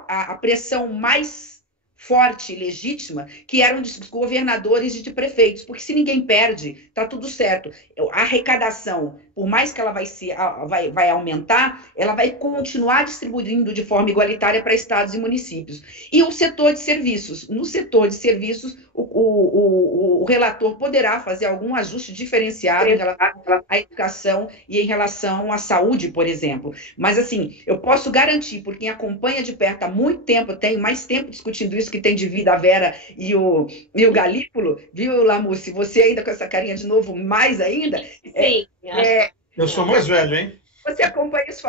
a pressão mais forte e legítima, que eram dos governadores e de prefeitos, porque se ninguém perde, tá tudo certo. A arrecadação, por mais que ela vai aumentar, ela vai continuar distribuindo de forma igualitária para estados e municípios. E o setor de serviços. No setor de serviços, o relator poderá fazer algum ajuste diferenciado em relação à educação e em relação à saúde, por exemplo. Mas, assim, eu posso garantir, por quem acompanha de perto há muito tempo, eu tenho mais tempo discutindo isso que tem de vida a Vera e o Galípolo, viu, Lamucci? Você ainda com essa carinha de novo, mais ainda? Sim. Eu sou mais velho, hein? Você acompanha isso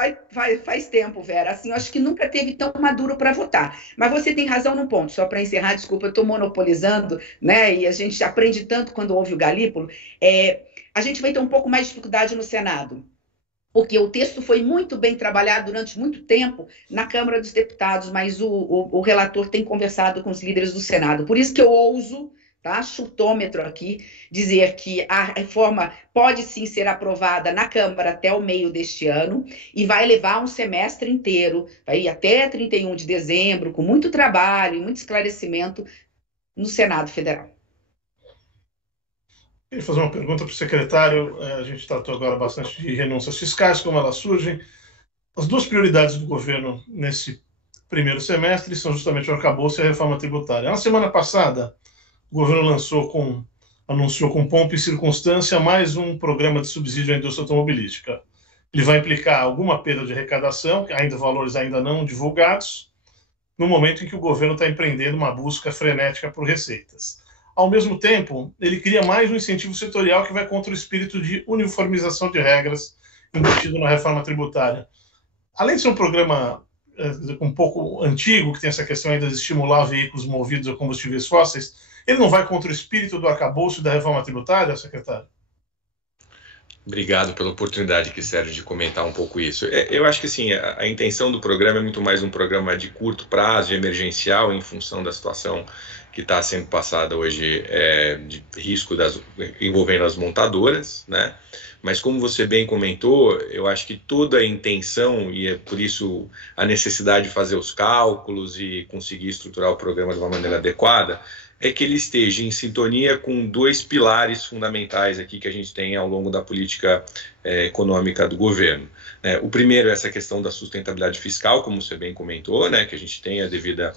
faz tempo, Vera. Assim, eu acho que nunca teve tão maduro para votar. Mas você tem razão num ponto. Só para encerrar, desculpa, eu estou monopolizando, né? E a gente aprende tanto quando ouve o Galípolo. A gente vai ter um pouco mais de dificuldade no Senado, porque o texto foi muito bem trabalhado durante muito tempo na Câmara dos Deputados, mas o relator tem conversado com os líderes do Senado. Por isso que eu ouso, tá, chutômetro aqui, dizer que a reforma pode sim ser aprovada na Câmara até o meio deste ano e vai levar um semestre inteiro, vai ir até 31 de dezembro, com muito trabalho e muito esclarecimento no Senado Federal. Queria fazer uma pergunta para o secretário. A gente tratou agora bastante de renúncias fiscais, como elas surgem. As 2 prioridades do governo nesse primeiro semestre são justamente o arcabouço e a reforma tributária. Na semana passada, o governo anunciou com pompa e circunstância mais um programa de subsídio à indústria automobilística. Ele vai implicar alguma perda de arrecadação, valores ainda não divulgados, no momento em que o governo está empreendendo uma busca frenética por receitas. Ao mesmo tempo, ele cria mais um incentivo setorial que vai contra o espírito de uniformização de regras embutido na reforma tributária. Além de ser um programa um pouco antigo, que tem essa questão ainda de estimular veículos movidos a combustíveis fósseis, ele não vai contra o espírito do arcabouço e da reforma tributária, secretário? Obrigado pela oportunidade, que Sérgio, de comentar um pouco isso. Eu acho que sim, a intenção do programa é muito mais um programa de curto prazo, emergencial, em função da situação que está sendo passada hoje, de risco envolvendo as montadoras, né? Mas como você bem comentou, eu acho que toda a intenção, e é por isso a necessidade de fazer os cálculos e conseguir estruturar o programa de uma maneira adequada, é que ele esteja em sintonia com 2 pilares fundamentais aqui que a gente tem ao longo da política econômica do governo. O primeiro é essa questão da sustentabilidade fiscal, como você bem comentou, né, que a gente tenha devida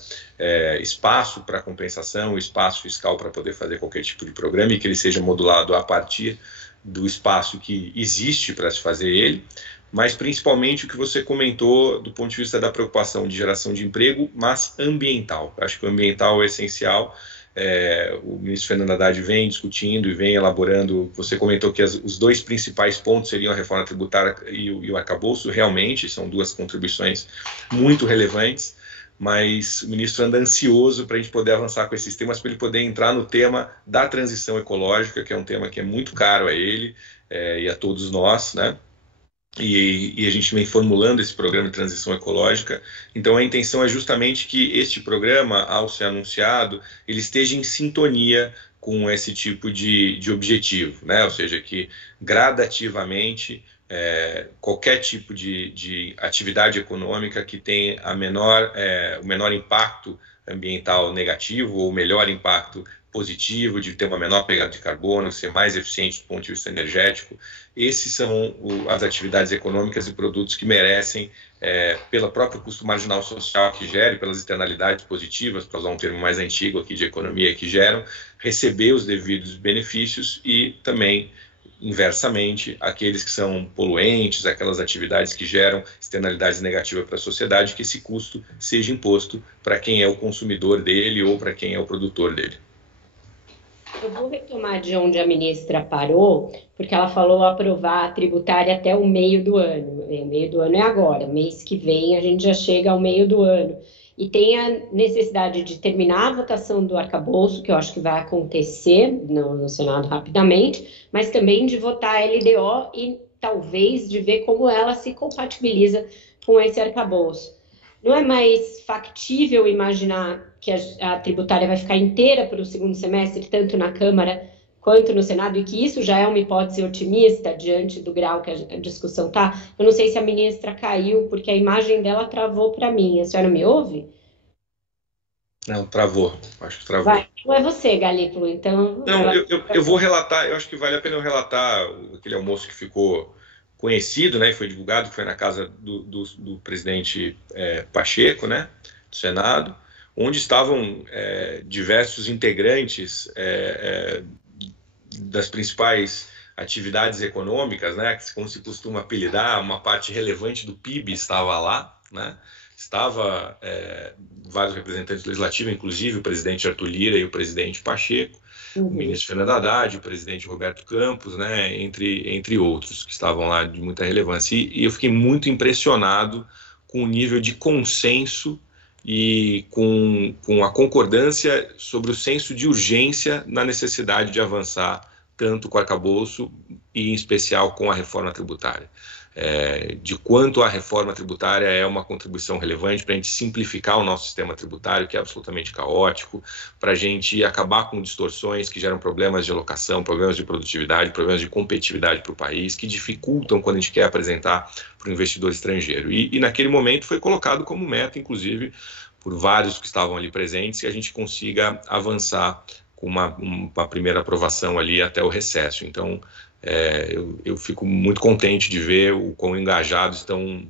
espaço para compensação, espaço fiscal para poder fazer qualquer tipo de programa e que ele seja modulado a partir do espaço que existe para se fazer ele, mas principalmente o que você comentou do ponto de vista da preocupação de geração de emprego, mas ambiental. Acho que o ambiental é essencial. o ministro Fernando Haddad vem discutindo e vem elaborando. Você comentou que os dois principais pontos seriam a reforma tributária e o arcabouço. Realmente são duas contribuições muito relevantes, mas o ministro anda ansioso para a gente poder avançar com esses temas, para ele poder entrar no tema da transição ecológica, que é um tema que é muito caro a ele e a todos nós, né? E a gente vem formulando esse programa de transição ecológica. Então a intenção é justamente que este programa, ao ser anunciado, ele esteja em sintonia com esse tipo de objetivo, né? Ou seja, que gradativamente qualquer tipo de atividade econômica que tenha o menor impacto ambiental negativo ou o melhor impacto positivo, de ter uma menor pegada de carbono, ser mais eficiente do ponto de vista energético. Esses são as atividades econômicas e produtos que merecem, pelo próprio custo marginal social que gera, pelas externalidades positivas, para usar um termo mais antigo aqui de economia, que geram, receber os devidos benefícios e também, inversamente, aqueles que são poluentes, aquelas atividades que geram externalidades negativas para a sociedade, que esse custo seja imposto para quem é o consumidor dele ou para quem é o produtor dele. Eu vou retomar de onde a ministra parou, porque ela falou aprovar a tributária até o meio do ano. O meio do ano é agora, mês que vem a gente já chega ao meio do ano. E tem a necessidade de terminar a votação do arcabouço, que eu acho que vai acontecer no Senado rapidamente, mas também de votar a LDO e talvez de ver como ela se compatibiliza com esse arcabouço. Não é mais factível imaginar que a tributária vai ficar inteira para o segundo semestre, tanto na Câmara quanto no Senado, e que isso já é uma hipótese otimista diante do grau que a discussão está? Eu não sei se a ministra caiu, porque a imagem dela travou para mim. A senhora me ouve? Não, travou. Acho que travou. Vai, não é você, Galípolo, então... Não, eu vou relatar, eu acho que vale a pena eu relatar aquele almoço que ficou conhecido, né, e foi divulgado, que foi na casa do presidente Pacheco, né, do Senado, onde estavam diversos integrantes das principais atividades econômicas, né, como se costuma apelidar, uma parte relevante do PIB estava lá, né, estava vários representantes legislativos, inclusive o presidente Arthur Lira e o presidente Pacheco, o ministro Fernando Haddad, o presidente Roberto Campos, né, entre outros que estavam lá de muita relevância. E eu fiquei muito impressionado com o nível de consenso e com a concordância sobre o senso de urgência na necessidade de avançar tanto com o arcabouço e, em especial, com a reforma tributária. De quanto a reforma tributária é uma contribuição relevante para a gente simplificar o nosso sistema tributário, que é absolutamente caótico, para a gente acabar com distorções que geram problemas de alocação, problemas de produtividade, problemas de competitividade para o país, que dificultam quando a gente quer apresentar para o investidor estrangeiro. E naquele momento foi colocado como meta, inclusive, por vários que estavam ali presentes, que a gente consiga avançar com uma primeira aprovação ali até o recesso. Então, eu fico muito contente de ver o quão engajados estão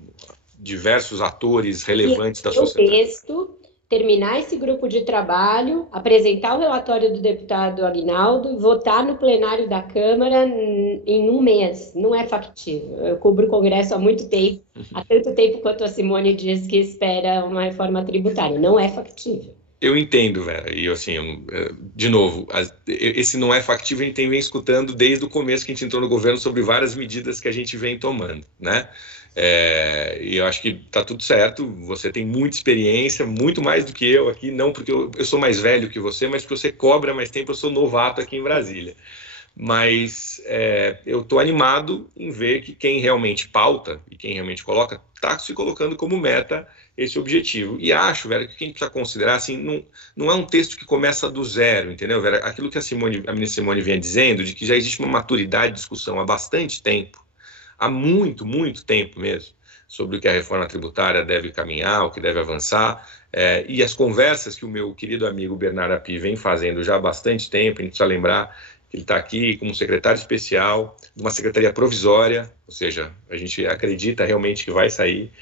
diversos atores relevantes da sociedade. O texto, terminar esse grupo de trabalho, apresentar o relatório do deputado Aguinaldo e votar no plenário da Câmara em um mês. Não é factível. Eu cubro o Congresso há muito tempo, há tanto tempo quanto a Simone diz que espera uma reforma tributária. Não é factível. Eu entendo, Vera, e assim, de novo, esse não é factível, a gente vem escutando desde o começo que a gente entrou no governo sobre várias medidas que a gente vem tomando, né? E eu acho que tá tudo certo, você tem muita experiência, muito mais do que eu aqui, não porque eu sou mais velho que você, mas porque você cobra mais tempo, eu sou novato aqui em Brasília. Mas eu estou animado em ver que quem realmente pauta e quem realmente coloca está se colocando como meta esse objetivo. E acho, Vera, que o que a gente precisa considerar, assim, não é um texto que começa do zero, entendeu, Vera? Aquilo que a ministra Simone vinha dizendo, de que já existe uma maturidade de discussão há bastante tempo, há muito, muito tempo mesmo, sobre o que a reforma tributária deve caminhar, o que deve avançar, e as conversas que o meu querido amigo Bernardo Api vem fazendo já há bastante tempo, a gente precisa lembrar que ele está aqui como secretário especial de uma secretaria provisória, ou seja, a gente acredita realmente que vai sair.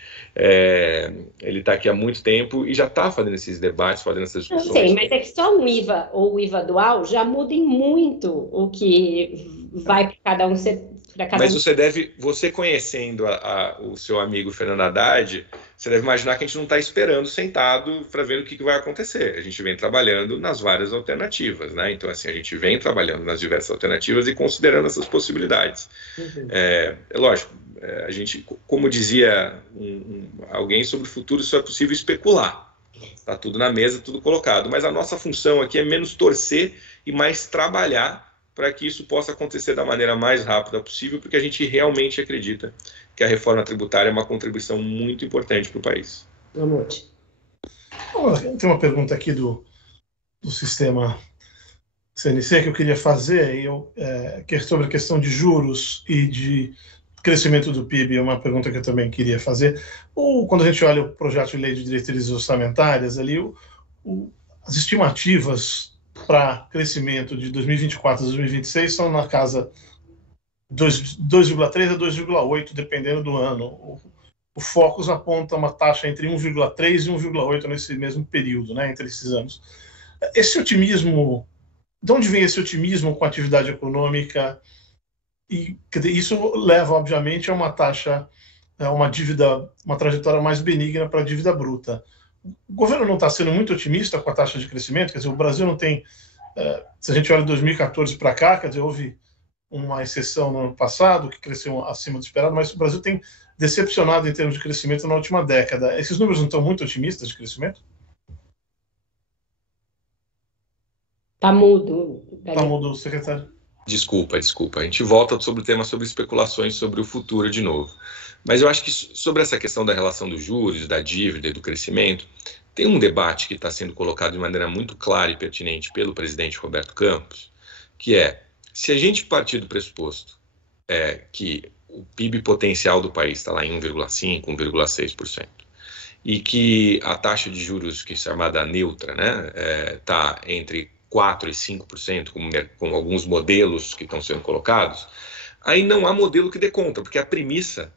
Ele está aqui há muito tempo e já está fazendo esses debates, fazendo essas discussões. Eu sei, mas é que só um IVA ou o IVA dual já mudem muito o que vai para cada um. Mas você conhecendo o seu amigo Fernando Haddad, você deve imaginar que a gente não está esperando sentado para ver o que vai acontecer. A gente vem trabalhando nas várias alternativas, né? Então, assim, a gente vem trabalhando nas diversas alternativas e considerando essas possibilidades. É lógico, a gente, como dizia alguém sobre o futuro, só é possível especular. Está tudo na mesa, tudo colocado. Mas a nossa função aqui é menos torcer e mais trabalhar para que isso possa acontecer da maneira mais rápida possível, porque a gente realmente acredita que a reforma tributária é uma contribuição muito importante para o país. Tem uma pergunta aqui do sistema CNC que eu queria fazer, que é sobre a questão de juros e de crescimento do PIB, é uma pergunta que eu também queria fazer. Quando a gente olha o projeto de lei de diretrizes orçamentárias, ali as estimativas para crescimento de 2024 a 2026 são na casa 2,3 a 2,8, dependendo do ano. O Focus aponta uma taxa entre 1,3 e 1,8 nesse mesmo período, né, entre esses anos. Esse otimismo, de onde vem esse otimismo com a atividade econômica? E isso leva, obviamente, a uma taxa, uma dívida, uma trajetória mais benigna para a dívida bruta. O governo não está sendo muito otimista com a taxa de crescimento? Quer dizer, o Brasil não tem... se a gente olha de 2014 para cá, quer dizer, houve uma exceção no ano passado, que cresceu acima do esperado, mas o Brasil tem decepcionado em termos de crescimento na última década. Esses números não estão muito otimistas de crescimento? Está mudo. Está mudo, secretário. Desculpa. A gente volta sobre o tema sobre especulações sobre o futuro de novo. Mas eu acho que sobre essa questão da relação dos juros, da dívida e do crescimento, tem um debate que está sendo colocado de maneira muito clara e pertinente pelo presidente Roberto Campos, que é, se a gente partir do pressuposto que o PIB potencial do país está lá em 1,5%, 1,6%, e que a taxa de juros, que é chamada neutra, né, está entre 4% e 5%, com alguns modelos que estão sendo colocados, aí não há modelo que dê conta, porque a premissa,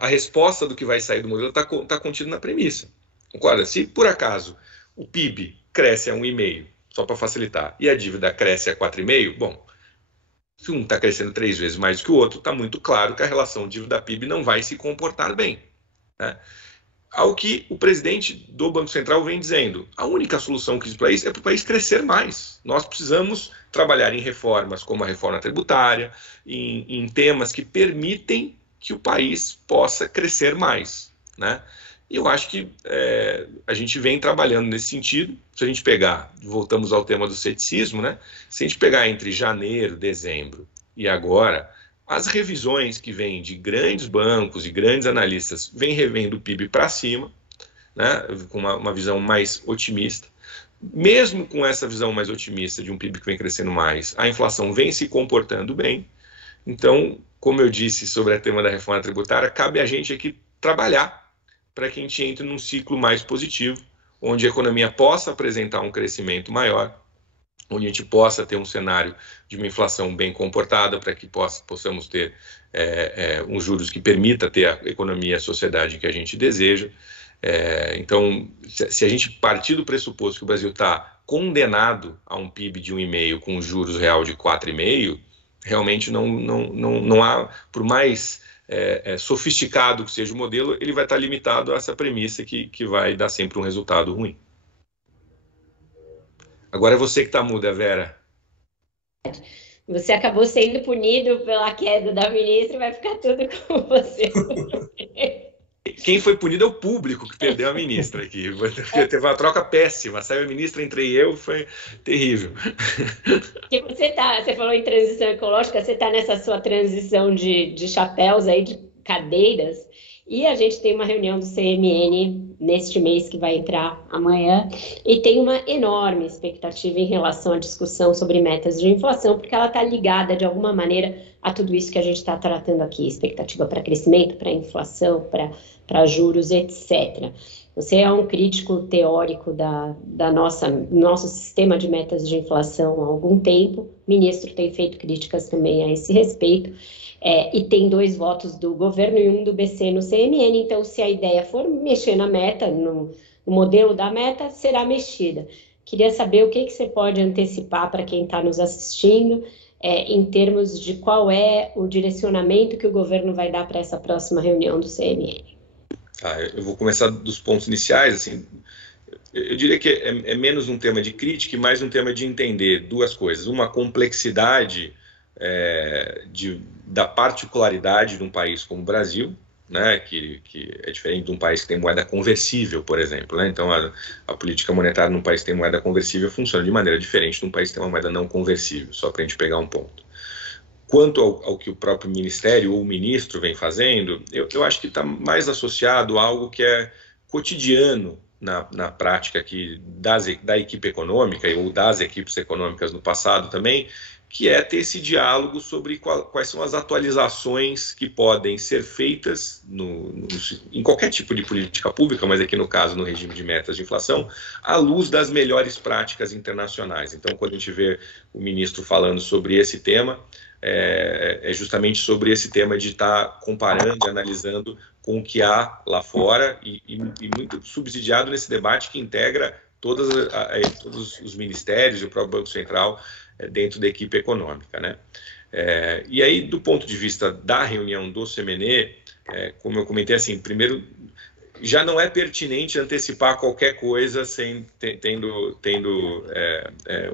a resposta do que vai sair do modelo está contida na premissa. Concorda? Se, por acaso, o PIB cresce a 1,5%, só para facilitar, e a dívida cresce a 4,5%, bom, se um está crescendo 3 vezes mais do que o outro, está muito claro que a relação dívida-PIB não vai se comportar bem, né? Ao que o presidente do Banco Central vem dizendo, a única solução que diz para isso é para o país crescer mais. Nós precisamos trabalhar em reformas como a reforma tributária, em temas que permitem que o país possa crescer mais, né? E eu acho que a gente vem trabalhando nesse sentido. Se a gente pegar, voltamos ao tema do ceticismo, né? Se a gente pegar entre janeiro, dezembro e agora, as revisões que vêm de grandes bancos e grandes analistas vêm revendo o PIB para cima, né? Com uma visão mais otimista. Mesmo com essa visão mais otimista de um PIB que vem crescendo mais, a inflação vem se comportando bem. Então, como eu disse sobre o tema da reforma tributária, cabe a gente aqui trabalhar para que a gente entre num ciclo mais positivo, onde a economia possa apresentar um crescimento maior, onde a gente possa ter um cenário de uma inflação bem comportada, para que possamos ter uns juros que permita ter a economia e a sociedade que a gente deseja. Então, se a gente partir do pressuposto que o Brasil está condenado a um PIB de 1,5 com juros real de 4,5, realmente não há, por mais sofisticado que seja o modelo, ele vai estar limitado a essa premissa que vai dar sempre um resultado ruim. Agora é você que está muda, Vera. Você acabou sendo punido pela queda da ministra e vai ficar tudo com você. Quem foi punido é o público que perdeu a ministra aqui. Teve uma troca péssima. Saiu a ministra, entrei eu, foi terrível. Você falou em transição ecológica, você está nessa sua transição de chapéus aí, de cadeiras, e a gente tem uma reunião do CMN neste mês que vai entrar amanhã, e tem uma enorme expectativa em relação à discussão sobre metas de inflação, porque ela está ligada de alguma maneira a tudo isso que a gente está tratando aqui, expectativa para crescimento, para inflação, para juros, etc. Você é um crítico teórico nosso sistema de metas de inflação há algum tempo, o ministro tem feito críticas também a esse respeito, e tem 2 votos do governo e 1 do BC no CMN, então se a ideia for mexer na meta, no modelo da meta, será mexida. Queria saber o que você pode antecipar para quem está nos assistindo, em termos de qual é o direcionamento que o governo vai dar para essa próxima reunião do CMN. Eu vou começar dos pontos iniciais. Assim, eu diria que é menos um tema de crítica e mais um tema de entender duas coisas. Uma, complexidade da particularidade de um país como o Brasil, né, que é diferente de um país que tem moeda conversível, por exemplo. Né? Então, a política monetária num país que tem moeda conversível funciona de maneira diferente de um país que tem uma moeda não conversível, só para a gente pegar um ponto. Quanto ao que o próprio Ministério ou o ministro vem fazendo, eu acho que está mais associado a algo que é cotidiano na prática aqui da equipe econômica ou das equipes econômicas no passado também, que é ter esse diálogo sobre quais são as atualizações que podem ser feitas em qualquer tipo de política pública, mas aqui no caso no regime de metas de inflação, à luz das melhores práticas internacionais. Então, quando a gente vê o ministro falando sobre esse tema, é justamente sobre esse tema de estar comparando e analisando com o que há lá fora e muito subsidiado nesse debate que integra todos os ministérios e o próprio Banco Central dentro da equipe econômica, né? E aí, do ponto de vista da reunião do CMNE, como eu comentei, assim, primeiro, já não é pertinente antecipar qualquer coisa tendo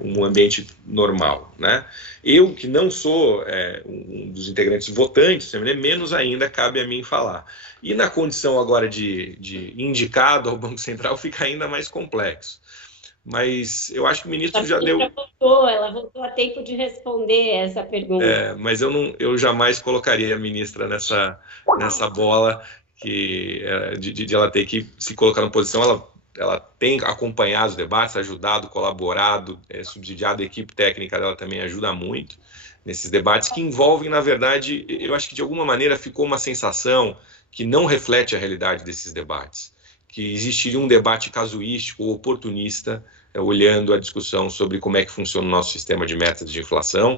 um ambiente normal, né? Eu, que não sou um dos integrantes votantes do CMNE, menos ainda cabe a mim falar. E na condição agora de indicado ao Banco Central fica ainda mais complexo. Mas eu acho que o ministro já deu... Ela voltou a tempo de responder essa pergunta. Mas eu jamais colocaria a ministra nessa bola de ela ter que se colocar na posição. Ela tem acompanhado os debates, ajudado, colaborado, subsidiado, a equipe técnica dela também ajuda muito nesses debates que envolvem, na verdade, eu acho que de alguma maneira ficou uma sensação que não reflete a realidade desses debates, que existiria um debate casuístico ou oportunista, olhando a discussão sobre como é que funciona o nosso sistema de metas de inflação,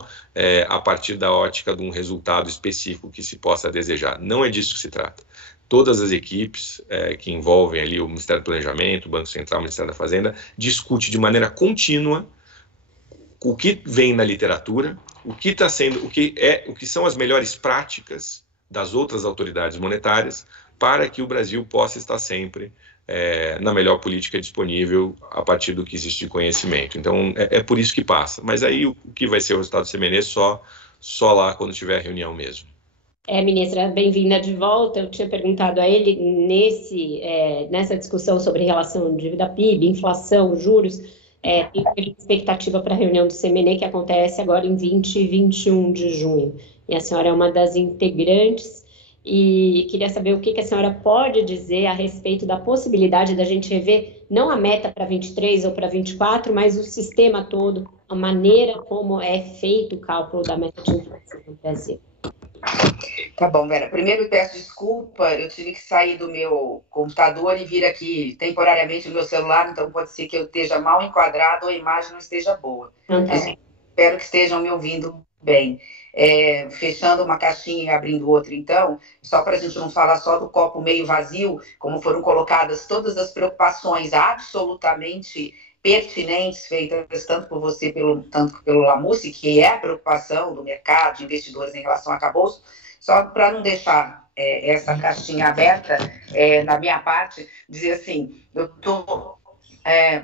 a partir da ótica de um resultado específico que se possa desejar. Não é disso que se trata. Todas as equipes que envolvem ali o Ministério do Planejamento, o Banco Central, o Ministério da Fazenda, discute de maneira contínua o que vem na literatura, o que são as melhores práticas das outras autoridades monetárias para que o Brasil possa estar sempre na melhor política disponível a partir do que existe de conhecimento. Então, é por isso que passa. Mas aí o que vai ser o resultado do CMNE só lá quando tiver a reunião mesmo. Ministra, bem-vinda de volta. Eu tinha perguntado a ele nessa discussão sobre relação de dívida PIB, inflação, juros, tem expectativa para a reunião do CMNE que acontece agora em 20 e 21 de junho. E a senhora é uma das integrantes e queria saber o que a senhora pode dizer a respeito da possibilidade da gente rever não a meta para 23 ou para 24, mas o sistema todo, a maneira como é feito o cálculo da meta de inflação no Brasil. Tá bom, Vera. Primeiro, peço desculpa, eu tive que sair do meu computador e vir aqui temporariamente no meu celular, então pode ser que eu esteja mal enquadrado ou a imagem não esteja boa. Espero que estejam me ouvindo bem. Fechando uma caixinha e abrindo outra, então, só para a gente não falar só do copo meio vazio, como foram colocadas todas as preocupações absolutamente pertinentes, feitas tanto por você tanto pelo Lamouche, que é a preocupação do mercado, de investidores em relação a arcabouço, só para não deixar essa caixinha aberta, na minha parte, dizer assim, eu estou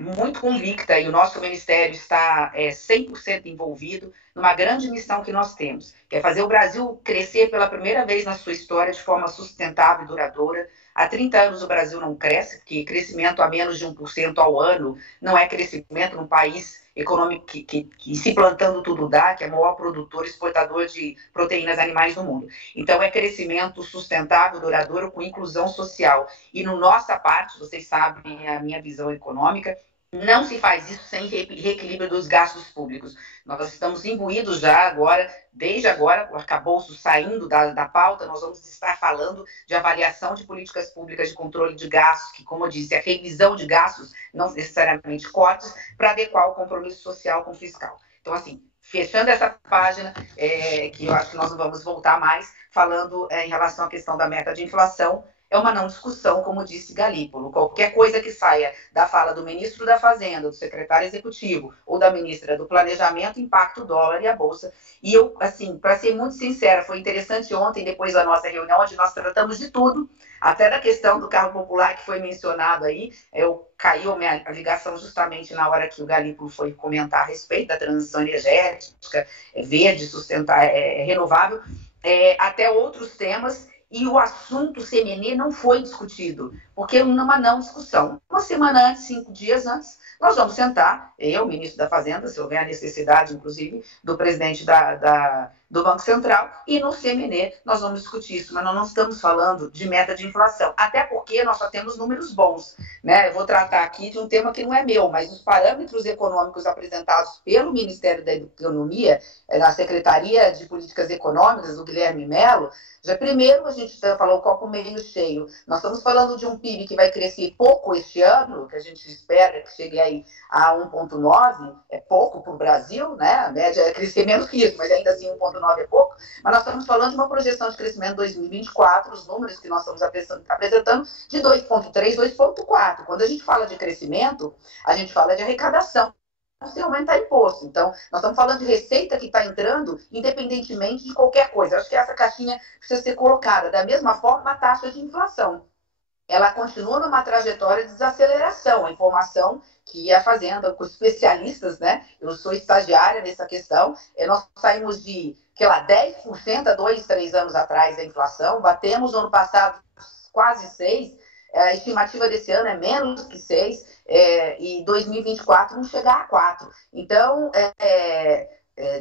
muito convicta e o nosso Ministério está 100% envolvido numa grande missão que nós temos, que é fazer o Brasil crescer pela primeira vez na sua história de forma sustentável e duradoura. Há 30 anos o Brasil não cresce, porque crescimento a menos de 1% ao ano não é crescimento num país econômico que se plantando tudo dá, que é o maior produtor e exportador de proteínas animais do mundo. Então é crescimento sustentável, duradouro, com inclusão social. E no nossa parte, vocês sabem a minha visão econômica, não se faz isso sem reequilíbrio dos gastos públicos. Nós estamos imbuídos já agora, desde agora, o arcabouço saindo da pauta, nós vamos estar falando de avaliação de políticas públicas de controle de gastos, que, como eu disse, a revisão de gastos, não necessariamente cortes, para adequar o compromisso social com o fiscal. Então, assim, fechando essa página, que eu acho que nós não vamos voltar mais, falando em relação à questão da meta de inflação, é uma não discussão, como disse Galípolo. Qualquer coisa que saia da fala do ministro da Fazenda, do secretário executivo ou da ministra do Planejamento impacta o dólar e a Bolsa. E eu, assim, para ser muito sincera, foi interessante ontem, depois da nossa reunião, onde nós tratamos de tudo, até da questão do carro popular que foi mencionado aí. Caiu a minha ligação justamente na hora que o Galípolo foi comentar a respeito da transição energética, verde, sustentável, renovável, até outros temas. E o assunto CMN não foi discutido, porque numa não discussão. Uma semana antes, 5 dias antes, nós vamos sentar, eu, ministro da Fazenda, se houver a necessidade, inclusive, do presidente do Banco Central, e no CMN nós vamos discutir isso, mas nós não estamos falando de meta de inflação, até porque nós só temos números bons, né? Eu vou tratar aqui de um tema que não é meu, mas os parâmetros econômicos apresentados pelo Ministério da Economia, na Secretaria de Políticas Econômicas, do Guilherme Mello, já primeiro a gente falou o copo meio cheio. Nós estamos falando de um PIB que vai crescer pouco este ano, que a gente espera que chegue aí a 1,9, é pouco para o Brasil, né? A média é crescer menos que isso, mas ainda assim 1,9 é pouco. Mas nós estamos falando de uma projeção de crescimento em 2024, os números que nós estamos apresentando, de 2,3, 2,4. Quando a gente fala de crescimento, a gente fala de arrecadação. Se aumentar imposto. Então, nós estamos falando de receita que está entrando independentemente de qualquer coisa. Eu acho que essa caixinha precisa ser colocada. Da mesma forma, a taxa de inflação. Ela continua numa trajetória de desaceleração. A informação que a Fazenda, com os especialistas, né? Eu sou estagiária nessa questão. Nós saímos de, 10% há 2, 3 anos atrás da inflação. Batemos no ano passado quase 6%. A estimativa desse ano é menos que 6%. E 2024 não chegar a 4. Então,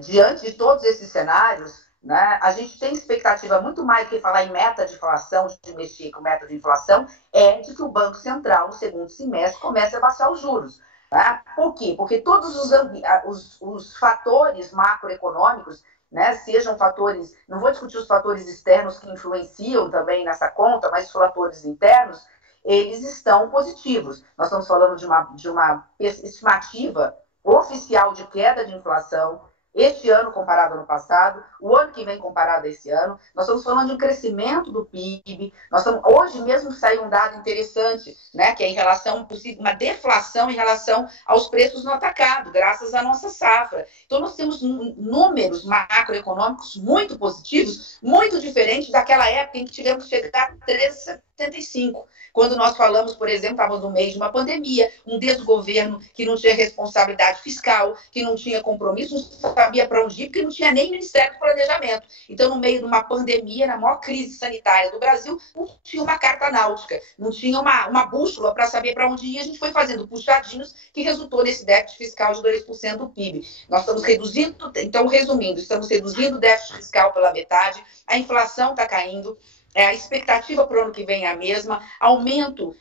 diante de todos esses cenários, né, a gente tem expectativa muito mais do que falar em meta de inflação, de mexer com meta de inflação, de que o Banco Central, no segundo semestre, comece a baixar os juros. Tá? Por quê? Porque todos os fatores macroeconômicos, né, sejam fatores, não vou discutir os fatores externos que influenciam também nessa conta, mas os fatores internos, eles estão positivos. Nós estamos falando de uma estimativa oficial de queda de inflação este ano comparado ao ano passado, o ano que vem comparado a esse ano. Nós estamos falando de um crescimento do PIB. Hoje mesmo saiu um dado interessante, né, que é em relação a uma deflação em relação aos preços no atacado, graças à nossa safra. Então, nós temos números macroeconômicos muito positivos, muito diferentes daquela época em que tivemos que chegar a 3,75. Quando nós falamos, por exemplo, estávamos no meio de uma pandemia, um desgoverno que não tinha responsabilidade fiscal, que não tinha compromisso, não sabia para onde ir, porque não tinha nem Ministério do Planejamento. Então, no meio de uma pandemia, na maior crise sanitária do Brasil, não tinha uma carta náutica, não tinha uma bússola para saber para onde ir. A gente foi fazendo puxadinhos que resultou nesse déficit fiscal de 2% do PIB. Nós estamos reduzindo, então, resumindo, estamos reduzindo o déficit fiscal pela metade, a inflação está caindo, a expectativa para o ano que vem é a mesma, aumento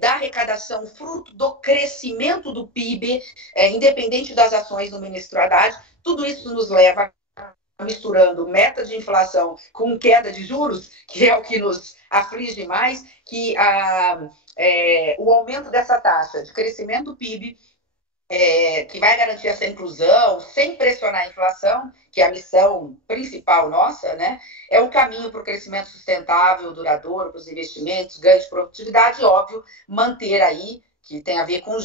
da arrecadação fruto do crescimento do PIB, independente das ações do ministro Haddad. Tudo isso nos leva, misturando meta de inflação com queda de juros, que é o que nos aflige mais, que o aumento dessa taxa de crescimento do PIB, que vai garantir essa inclusão, sem pressionar a inflação, que é a missão principal nossa, né? É um caminho para o crescimento sustentável, duradouro, para os investimentos, ganho de produtividade, e, óbvio, manter aí, que tem a ver com os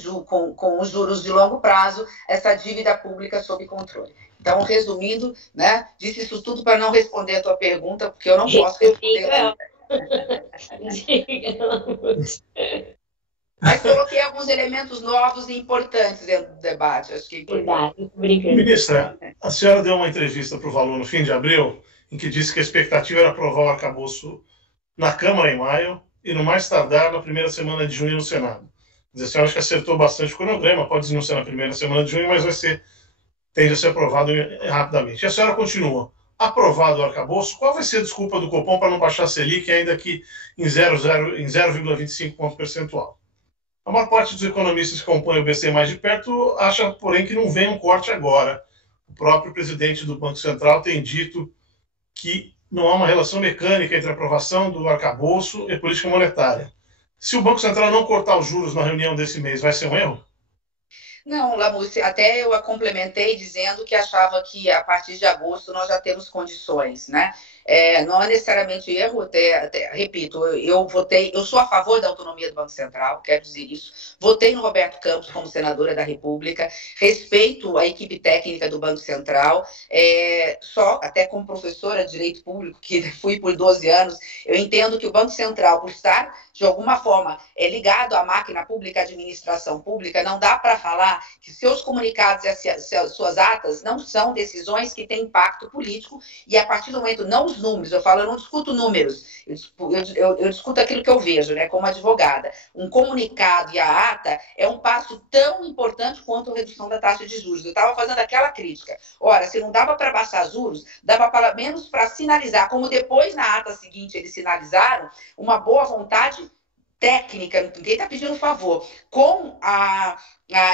juros de longo prazo, essa dívida pública sob controle. Então, resumindo, né, disse isso tudo para não responder a tua pergunta, porque eu não posso responder. Mas coloquei alguns elementos novos e importantes dentro do debate. Acho que é importante. Ministra, a senhora deu uma entrevista para o Valor no fim de abril, em que disse que a expectativa era aprovar o arcabouço na Câmara em maio e, no mais tardar, na primeira semana de junho no Senado. Quer dizer, a senhora acho que acertou bastante o cronograma, pode não ser na primeira semana de junho, mas tende a ser aprovado rapidamente. E a senhora continua. Aprovado o arcabouço, qual vai ser a desculpa do Copom para não baixar a Selic ainda que em 0,25 ponto percentual? A maior parte dos economistas que acompanham o BC mais de perto acha, porém, que não vem um corte agora. O próprio presidente do Banco Central tem dito que não há uma relação mecânica entre a aprovação do arcabouço e política monetária. Se o Banco Central não cortar os juros na reunião desse mês, vai ser um erro? Não, Lamúcia, até eu a complementei dizendo que achava que a partir de agosto nós já temos condições, né? não é necessariamente erro, até repito, eu sou a favor da autonomia do Banco Central, quero dizer isso, votei no Roberto Campos como senadora da República, respeito a equipe técnica do Banco Central, só até como professora de Direito Público, que fui por 12 anos, eu entendo que o Banco Central, por estar, de alguma forma, ligado à máquina pública, à administração pública, não dá para falar que seus comunicados e suas atas não são decisões que têm impacto político, e a partir do momento, não os números, eu não discuto números, eu discuto aquilo que eu vejo, né, como advogada. Um comunicado e a ata é um passo tão importante quanto a redução da taxa de juros. Eu estava fazendo aquela crítica. Ora, se não dava para baixar juros, dava pelo menos para sinalizar, como depois na ata seguinte eles sinalizaram, uma boa vontade técnica, ninguém está pedindo favor, com a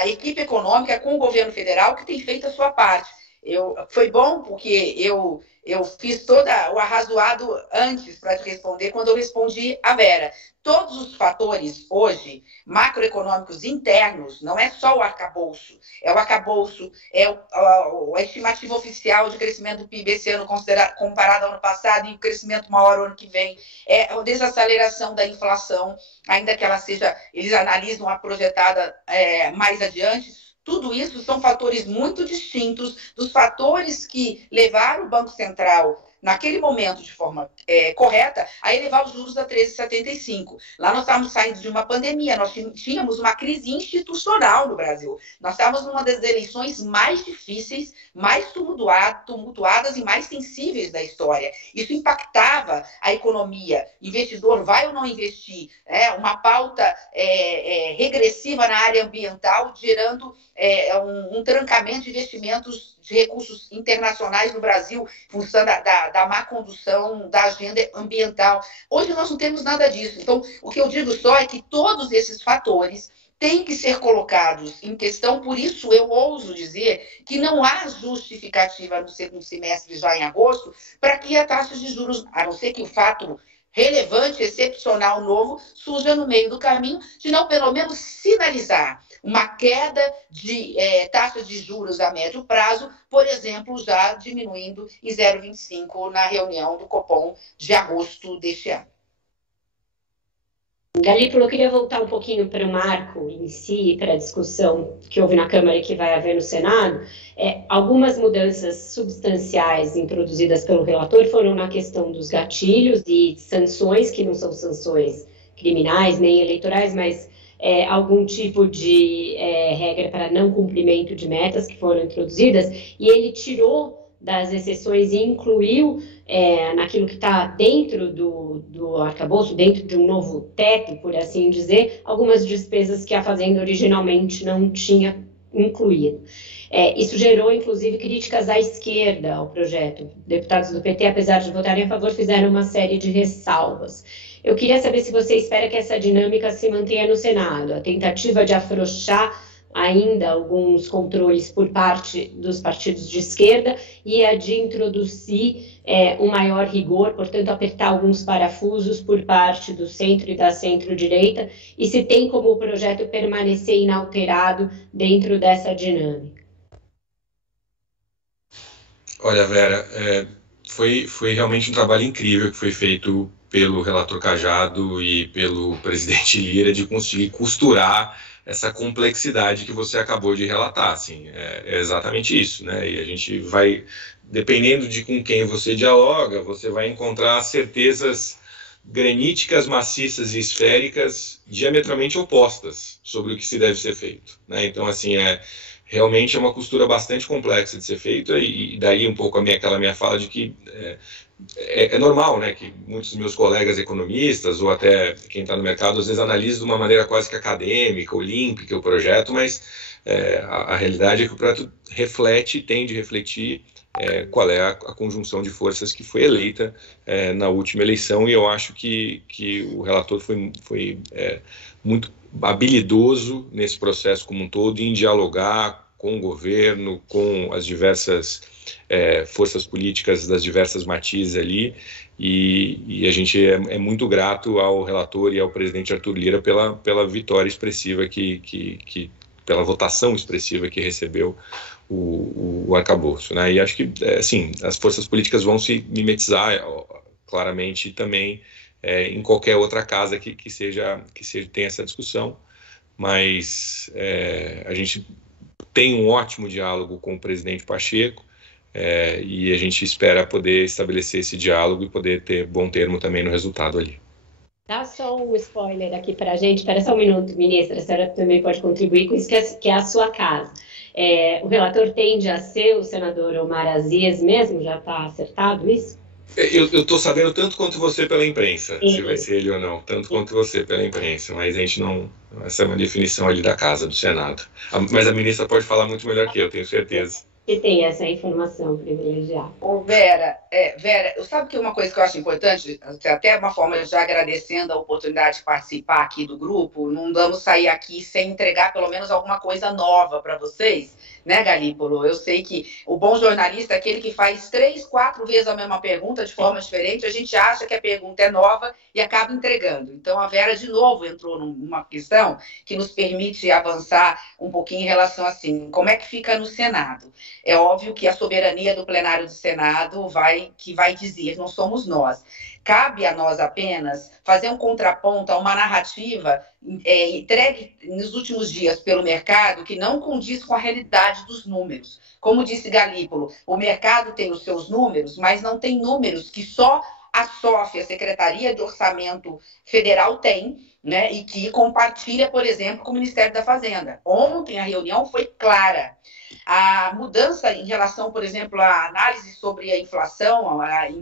equipe econômica, com o governo federal, que tem feito a sua parte. Foi bom porque eu fiz todo o arrazoado antes para te responder, quando eu respondi a Vera. Todos os fatores hoje, macroeconômicos internos, não é só o arcabouço, é o arcabouço, a estimativa oficial de crescimento do PIB esse ano comparado ao ano passado e o crescimento maior o ano que vem, a desaceleração da inflação, ainda que eles analisam a projetada mais adiante. Tudo isso são fatores muito distintos dos fatores que levaram o Banco Central, naquele momento, de forma correta, a elevar os juros a 13,75. Lá nós estávamos saindo de uma pandemia, nós tínhamos uma crise institucional no Brasil. Nós estávamos numa das eleições mais difíceis, mais tumultuadas e mais sensíveis da história. Isso impactava a economia. Investidor vai ou não investir? Uma pauta regressiva na área ambiental, gerando um trancamento de investimentos de recursos internacionais no Brasil, em função da má condução da agenda ambiental. Hoje nós não temos nada disso. Então, o que eu digo só é que todos esses fatores têm que ser colocados em questão, por isso eu ouso dizer que não há justificativa no segundo semestre, já em agosto, para que a taxa de juros, a não ser que o fato relevante, excepcional, novo, surja no meio do caminho, se não pelo menos sinalizar uma queda de taxa de juros a médio prazo, por exemplo, já diminuindo em 0,25 na reunião do Copom de agosto deste ano. Galípolo, eu queria voltar um pouquinho para o marco em si, para a discussão que houve na Câmara e que vai haver no Senado. Algumas mudanças substanciais introduzidas pelo relator foram na questão dos gatilhos e sanções, que não são sanções criminais nem eleitorais, mas algum tipo de regra para não cumprimento de metas que foram introduzidas, e ele tirou das exceções e incluiu naquilo que está dentro do arcabouço, dentro de um novo teto, por assim dizer, algumas despesas que a Fazenda originalmente não tinha incluído. Isso gerou, inclusive, críticas à esquerda ao projeto. Deputados do PT, apesar de votarem a favor, fizeram uma série de ressalvas. Eu queria saber se você espera que essa dinâmica se mantenha no Senado, a tentativa de afrouxar ainda alguns controles por parte dos partidos de esquerda e a de introduzir um maior rigor, portanto, apertar alguns parafusos por parte do centro e da centro-direita, e se tem como o projeto permanecer inalterado dentro dessa dinâmica. Olha, Vera, foi realmente um trabalho incrível que foi feito pelo relator Cajado e pelo presidente Lira de conseguir costurar essa complexidade que você acabou de relatar, assim, é exatamente isso, né? E a gente vai, dependendo de com quem você dialoga, você vai encontrar certezas graníticas, maciças e esféricas diametralmente opostas sobre o que se deve ser feito, né? Então, assim, realmente é uma costura bastante complexa de ser feita, e daí um pouco aquela minha fala de que é normal, né, que muitos dos meus colegas economistas, ou até quem está no mercado, às vezes analisa de uma maneira quase que acadêmica, olímpica, o projeto, mas a realidade é que o projeto reflete, tende a refletir qual é a conjunção de forças que foi eleita na última eleição, e eu acho que o relator foi muito habilidoso nesse processo como um todo, em dialogar com o governo, com as diversas forças políticas das diversas matizes ali, e a gente é muito grato ao relator e ao presidente Arthur Lira pela vitória expressiva que pela votação expressiva que recebeu o arcabouço, né? E acho que, assim, as forças políticas vão se mimetizar claramente também em qualquer outra casa que tenha essa discussão, mas a gente tem um ótimo diálogo com o presidente Pacheco, e a gente espera poder estabelecer esse diálogo e poder ter bom termo também no resultado ali. Dá só um spoiler aqui para a gente. Espera só um minuto, ministra. A senhora também pode contribuir com isso, que é a sua casa. O relator tende a ser o senador Omar Aziz mesmo? Já está acertado isso? Eu estou sabendo tanto quanto você pela imprensa, se vai ser ele ou não. Tanto quanto você pela imprensa. Mas a gente não... Essa é uma definição ali da casa, do Senado. Mas a ministra pode falar muito melhor que eu, tenho certeza. Que tem essa informação privilegiada. Vera, sabe que uma coisa que eu acho importante, até uma forma de já agradecendo a oportunidade de participar aqui do grupo, não vamos sair aqui sem entregar pelo menos alguma coisa nova para vocês, né, Galípolo? Eu sei que o bom jornalista é aquele que faz 3, 4 vezes a mesma pergunta de forma diferente, a gente acha que a pergunta é nova e acaba entregando. Então, a Vera, de novo, entrou numa questão que nos permite avançar um pouquinho em relação assim, como é que fica no Senado? É óbvio que a soberania do plenário do Senado vai dizer, não somos nós. Cabe a nós apenas fazer um contraponto a uma narrativa entregue nos últimos dias pelo mercado que não condiz com a realidade dos números. Como disse Galípolo, o mercado tem os seus números, mas não tem números que só a SOF, a Secretaria de Orçamento Federal, tem, né, e que compartilha, por exemplo, com o Ministério da Fazenda. Ontem a reunião foi clara. A mudança em relação, por exemplo, à análise sobre a inflação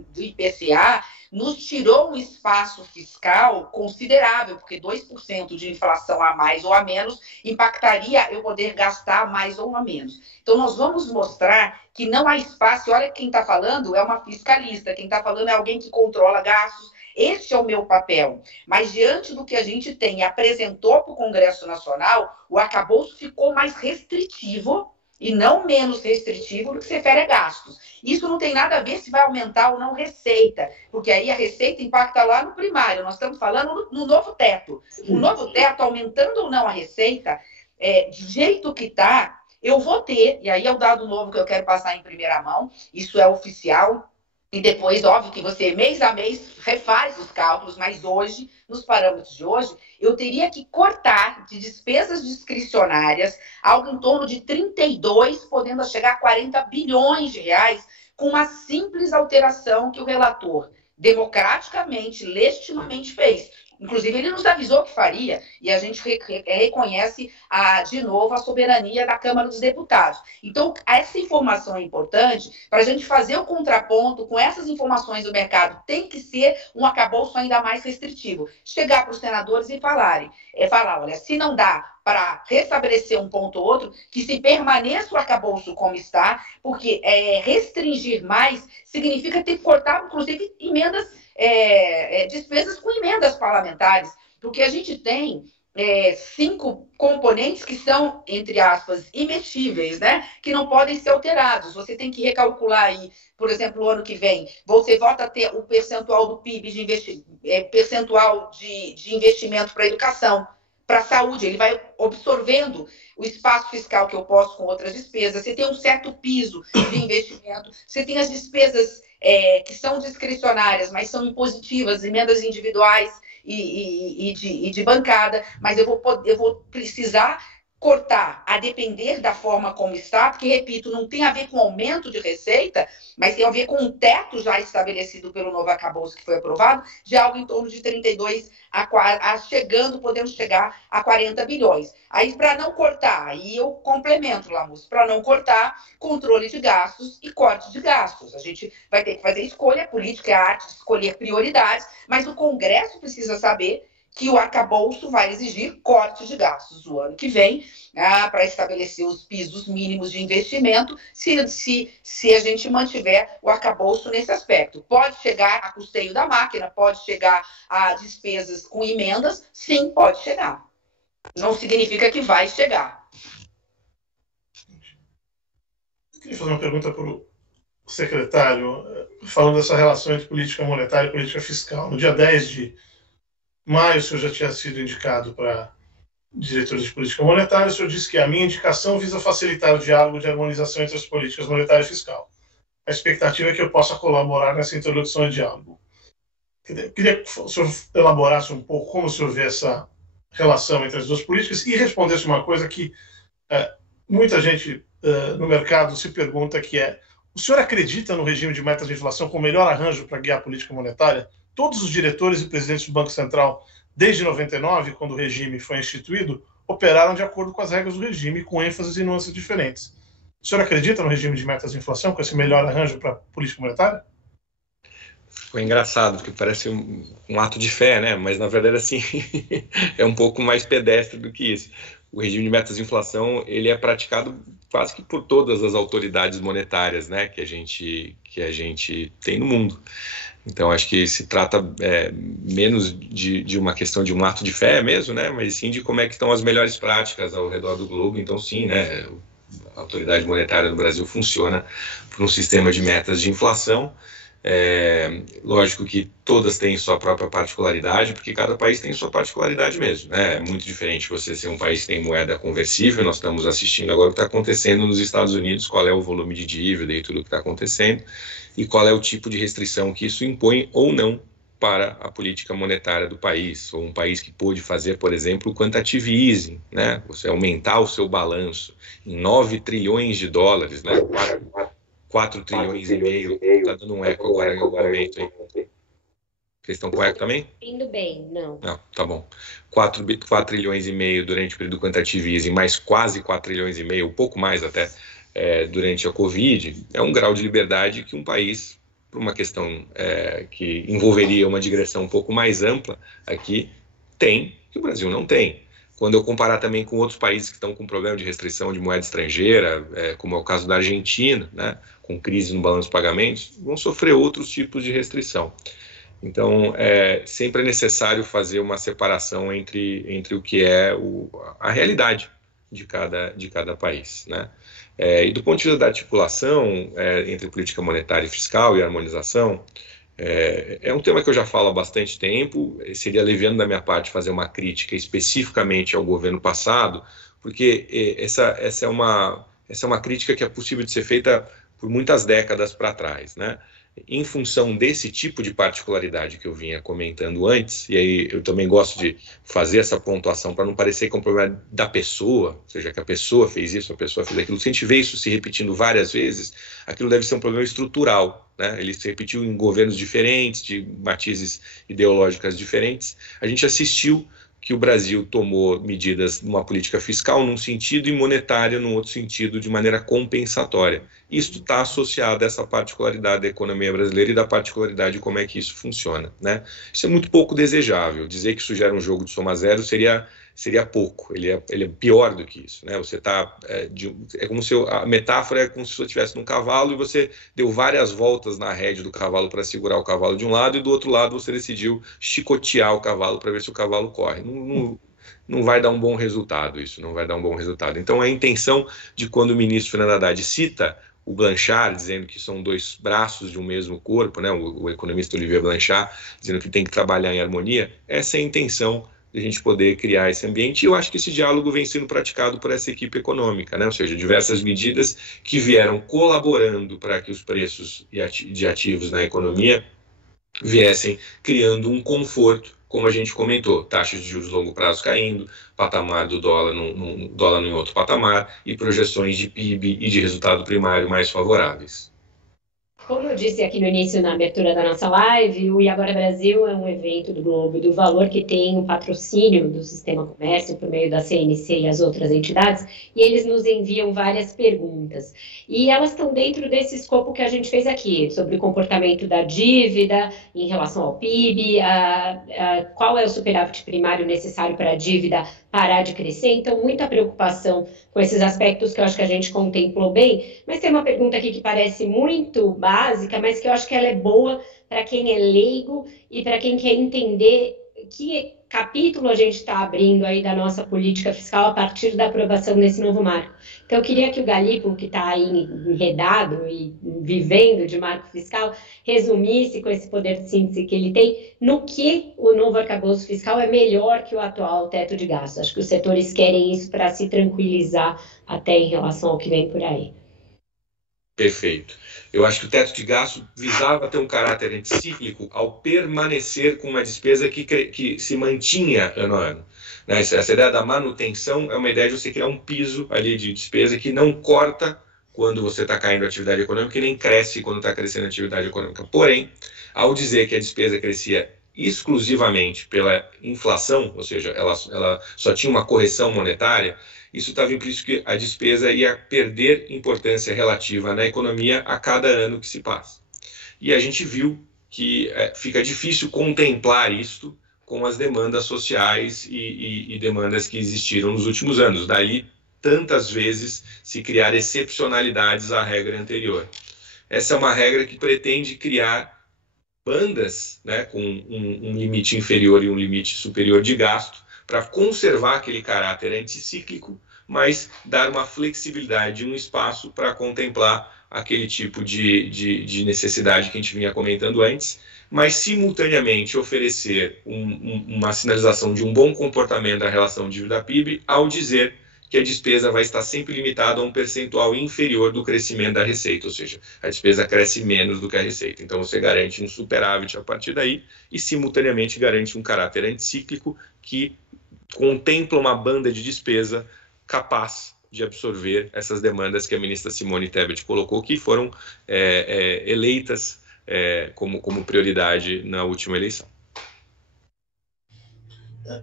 do IPCA nos tirou um espaço fiscal considerável, porque 2% de inflação a mais ou a menos impactaria eu poder gastar mais ou a menos. Então, nós vamos mostrar que não há espaço, e olha quem está falando é uma fiscalista, quem está falando é alguém que controla gastos. Este é o meu papel. Mas, diante do que a gente tem e apresentou para o Congresso Nacional, o arcabouço ficou mais restritivo e não menos restritivo do que se refere a gastos. Isso não tem nada a ver se vai aumentar ou não receita, porque aí a receita impacta lá no primário. Nós estamos falando no novo teto. O novo teto, aumentando ou não a receita, do jeito que está, eu vou ter, e aí é o dado novo que eu quero passar em primeira mão, isso é oficial, e depois, óbvio, que você, mês a mês, refaz os cálculos, mas hoje, nos parâmetros de hoje, eu teria que cortar de despesas discricionárias algo em torno de 32, podendo chegar a 40 bilhões de reais, com uma simples alteração que o relator democraticamente, legitimamente fez. Inclusive, ele nos avisou que faria, e a gente reconhece, de novo, a soberania da Câmara dos Deputados. Então, essa informação é importante para a gente fazer o contraponto com essas informações do mercado. Tem que ser um arcabouço ainda mais restritivo. Chegar para os senadores e falar, olha, se não dá para restabelecer um ponto ou outro, que se permaneça o arcabouço como está, porque restringir mais significa ter que cortar, inclusive, despesas com emendas parlamentares, porque a gente tem 5 componentes que são, entre aspas, imexíveis, né? Que não podem ser alterados. Você tem que recalcular aí, por exemplo, o ano que vem, você volta a ter o percentual do PIB, percentual de investimento para a educação, para a saúde, ele vai absorvendo o espaço fiscal que eu posso com outras despesas. Você tem um certo piso de investimento, você tem as despesas que são discricionárias, mas são impositivas, emendas individuais e de bancada, mas eu vou precisar cortar, a depender da forma como está, porque, repito, não tem a ver com aumento de receita, mas tem a ver com um teto já estabelecido pelo novo arcabouço que foi aprovado, de algo em torno de 32 podemos chegar a 40 bilhões. Aí, para não cortar, aí eu complemento, Lamus, para não cortar, controle de gastos e corte de gastos. A gente vai ter que fazer escolha, política é a arte de escolher prioridades, mas o Congresso precisa saber que o arcabouço vai exigir corte de gastos o ano que vem, para estabelecer os pisos mínimos de investimento, se a gente mantiver o arcabouço nesse aspecto. Pode chegar a custeio da máquina, pode chegar a despesas com emendas, sim, pode chegar. Não significa que vai chegar. Eu queria fazer uma pergunta para o secretário, falando dessa relação entre política monetária e política fiscal. No dia 10 de maio, o senhor já tinha sido indicado para diretores de política monetária, o senhor disse que a minha indicação visa facilitar o diálogo de harmonização entre as políticas monetária e fiscal. A expectativa é que eu possa colaborar nessa introdução de diálogo. Queria que o senhor elaborasse um pouco como o senhor vê essa relação entre as duas políticas e respondesse uma coisa que muita gente no mercado se pergunta, que é: o senhor acredita no regime de metas de inflação como o melhor arranjo para guiar a política monetária? Todos os diretores e presidentes do Banco Central, desde 99, quando o regime foi instituído, operaram de acordo com as regras do regime, com ênfases e nuances diferentes. O senhor acredita no regime de metas de inflação, com esse melhor arranjo para a política monetária? Foi engraçado, porque parece um ato de fé, né? Mas, na verdade, assim, é um pouco mais pedestre do que isso. O regime de metas de inflação, ele é praticado quase que por todas as autoridades monetárias, né, que a gente tem no mundo. Então, acho que se trata menos de uma questão de um ato de fé mesmo, né, mas sim de como é que estão as melhores práticas ao redor do globo. Então, sim, né, a autoridade monetária do Brasil funciona por um sistema de metas de inflação. Lógico que todas têm sua própria particularidade, porque cada país tem sua particularidade mesmo, né? É muito diferente você ser um país que tem moeda conversível. Nós estamos assistindo agora o que está acontecendo nos Estados Unidos, qual é o volume de dívida e tudo o que está acontecendo, e qual é o tipo de restrição que isso impõe ou não para a política monetária do país, ou um país que pôde fazer, por exemplo, o quantitative easing, né? Você aumentar o seu balanço em 9 trilhões de dólares, né? 4 trilhões e meio, está dando um eco agora no momento aí. Vocês estão com eco também? Indo bem, não. Não, tá bom. 4 trilhões e meio durante o período quantitative easing, mais quase 4 trilhões e meio, um pouco mais até, durante a Covid, é um grau de liberdade que um país, por uma questão que envolveria uma digressão um pouco mais ampla aqui, tem, que o Brasil não tem. Quando eu comparar também com outros países que estão com problema de restrição de moeda estrangeira, como é o caso da Argentina, né, com crise no balanço de pagamentos, vão sofrer outros tipos de restrição. Então, sempre é necessário fazer uma separação entre o que é a realidade de cada país, né? E do ponto de vista da articulação entre política monetária e fiscal e harmonização, é um tema que eu já falo há bastante tempo. Seria leviano da minha parte fazer uma crítica especificamente ao governo passado, porque essa é uma crítica que é possível de ser feita por muitas décadas para trás, né? Em função desse tipo de particularidade que eu vinha comentando antes, e aí eu também gosto de fazer essa pontuação para não parecer que é um problema da pessoa, ou seja, que a pessoa fez isso, a pessoa fez aquilo. Se a gente vê isso se repetindo várias vezes, aquilo deve ser um problema estrutural, né? Ele se repetiu em governos diferentes, de matizes ideológicas diferentes. A gente assistiu que o Brasil tomou medidas numa política fiscal num sentido e monetária num outro sentido, de maneira compensatória. Isso está associado a essa particularidade da economia brasileira e da particularidade de como é que isso funciona, né? Isso é muito pouco desejável. Dizer que isso gera um jogo de soma zero seria pouco. Ele é pior do que isso, né? Você está como se a metáfora é como se você estivesse num cavalo e você deu várias voltas na rédea do cavalo para segurar o cavalo de um lado, e do outro lado você decidiu chicotear o cavalo para ver se o cavalo corre. Não vai dar um bom resultado isso, não vai dar um bom resultado. Então a intenção de, quando o ministro Fernando Haddad cita o Blanchard, dizendo que são dois braços de um mesmo corpo, né? O economista Olivier Blanchard, dizendo que tem que trabalhar em harmonia, essa é a intenção de a gente poder criar esse ambiente. E eu acho que esse diálogo vem sendo praticado por essa equipe econômica, né? Ou seja, diversas medidas que vieram colaborando para que os preços de ativos na economia viessem criando um conforto, como a gente comentou: taxas de juros de longo prazo caindo, patamar do dólar em outro patamar, e projeções de PIB e de resultado primário mais favoráveis. Como eu disse aqui no início, na abertura da nossa live, o E Agora Brasil é um evento do Globo e do Valor que tem o patrocínio do Sistema Comércio por meio da CNC e as outras entidades, e eles nos enviam várias perguntas. E elas estão dentro desse escopo que a gente fez aqui, sobre o comportamento da dívida em relação ao PIB, qual é o superávit primário necessário para a dívida parar de crescer. Então, muita preocupação com esses aspectos que eu acho que a gente contemplou bem. Mas tem uma pergunta aqui que parece muito básica, mas que eu acho que ela é boa para quem é leigo e para quem quer entender capítulo a gente está abrindo aí da nossa política fiscal a partir da aprovação desse novo marco. Então, eu queria que o Galípolo, que está aí enredado e vivendo de marco fiscal, resumisse com esse poder de síntese que ele tem, no que o novo arcabouço fiscal é melhor que o atual teto de gastos. Acho que os setores querem isso para se tranquilizar até em relação ao que vem por aí. Perfeito. Eu acho que o teto de gasto visava ter um caráter anticíclico ao permanecer com uma despesa que se mantinha ano a ano. Né? Essa ideia da manutenção é uma ideia de você criar um piso ali de despesa que não corta quando você está caindo a atividade econômica e nem cresce quando está crescendo a atividade econômica. Porém, ao dizer que a despesa crescia exclusivamente pela inflação, ou seja, ela só tinha uma correção monetária, isso estava implícito que a despesa ia perder importância relativa na economia a cada ano que se passa. E a gente viu que fica difícil contemplar isto com as demandas sociais e demandas que existiram nos últimos anos. Daí, tantas vezes se criar excepcionalidades à regra anterior. Essa é uma regra que pretende criar bandas, né, com um limite inferior e um limite superior de gasto, para conservar aquele caráter anticíclico, mas dar uma flexibilidade, um espaço para contemplar aquele tipo de necessidade que a gente vinha comentando antes, mas simultaneamente oferecer uma sinalização de um bom comportamento da relação dívida-PIB ao dizer que a despesa vai estar sempre limitada a um percentual inferior do crescimento da receita, ou seja, a despesa cresce menos do que a receita. Então você garante um superávit a partir daí e simultaneamente garante um caráter anticíclico que contempla uma banda de despesa capaz de absorver essas demandas que a ministra Simone Tebet colocou, que foram eleitas como prioridade na última eleição.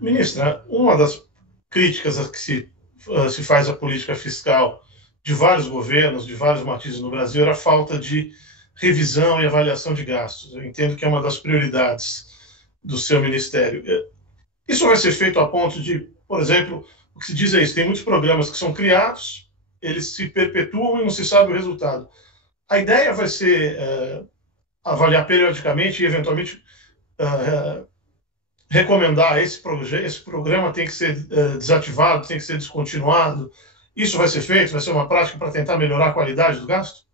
Ministra, uma das críticas a que se faz à política fiscal de vários governos, de vários matizes no Brasil, era a falta de revisão e avaliação de gastos. Eu entendo que é uma das prioridades do seu ministério. Isso vai ser feito a ponto de, por exemplo, o que se diz é isso, tem muitos programas que são criados, eles se perpetuam e não se sabe o resultado. A ideia vai ser avaliar periodicamente e, eventualmente, recomendar esse programa tem que ser desativado, tem que ser descontinuado. Isso vai ser feito? Vai ser uma prática para tentar melhorar a qualidade do gasto?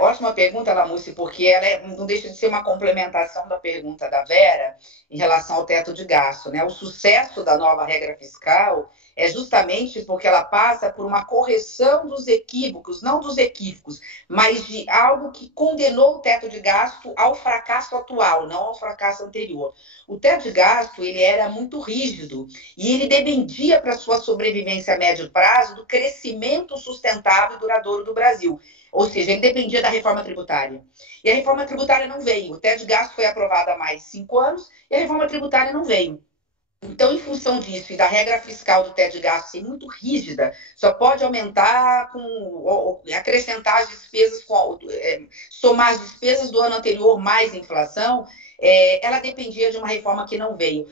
Ótima pergunta, Lamúcia, porque ela não deixa de ser uma complementação da pergunta da Vera em relação ao teto de gasto, né? O sucesso da nova regra fiscal é justamente porque ela passa por uma correção dos equívocos, não dos equívocos, mas de algo que condenou o teto de gasto ao fracasso atual, não ao fracasso anterior. O teto de gasto ele era muito rígido e ele dependia para sua sobrevivência a médio prazo do crescimento sustentável e duradouro do Brasil. Ou seja, ele dependia da reforma tributária. E a reforma tributária não veio. O teto de gasto foi aprovado há mais de 5 anos e a reforma tributária não veio. Então, em função disso e da regra fiscal do teto de gasto ser muito rígida, só pode aumentar acrescentar as despesas, somar as despesas do ano anterior mais a inflação, ela dependia de uma reforma que não veio.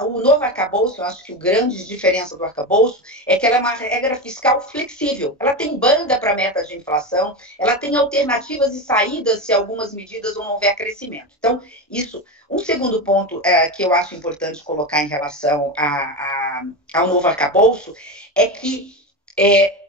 O novo arcabouço, eu acho que a grande diferença do arcabouço é que ela é uma regra fiscal flexível. Ela tem banda para metas de inflação, ela tem alternativas e saídas se algumas medidas não houver crescimento. Então, isso. Um segundo ponto que eu acho importante colocar em relação ao novo arcabouço é que é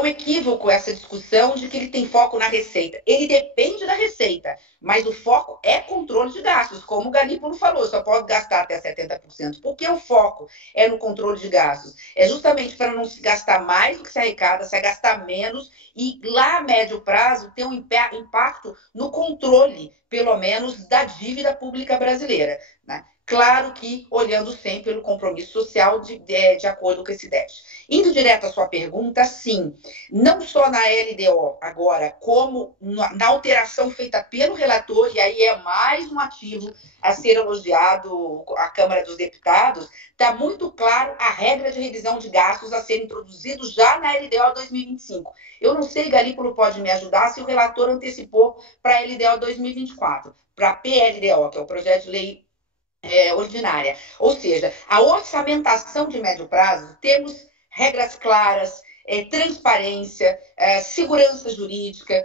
um equívoco essa discussão de que ele tem foco na receita. Ele depende da receita, mas o foco é controle de gastos, como o Galípolo falou, só pode gastar até 70%. Por que o foco é no controle de gastos? É justamente para não se gastar mais do que se arrecada, se gastar menos e lá a médio prazo ter um impacto no controle, pelo menos, da dívida pública brasileira, né? Claro que olhando sempre pelo compromisso social de acordo com esse déficit. Indo direto à sua pergunta, sim, não só na LDO agora, como na alteração feita pelo relator, e aí é mais um ativo a ser elogiado à Câmara dos Deputados, está muito claro a regra de revisão de gastos a ser introduzido já na LDO 2025. Eu não sei, Galípolo pode me ajudar, se o relator antecipou para a LDO 2024, para a PLDO, que é o projeto de lei ordinária. Ou seja, a orçamentação de médio prazo, temos regras claras, transparência, segurança jurídica,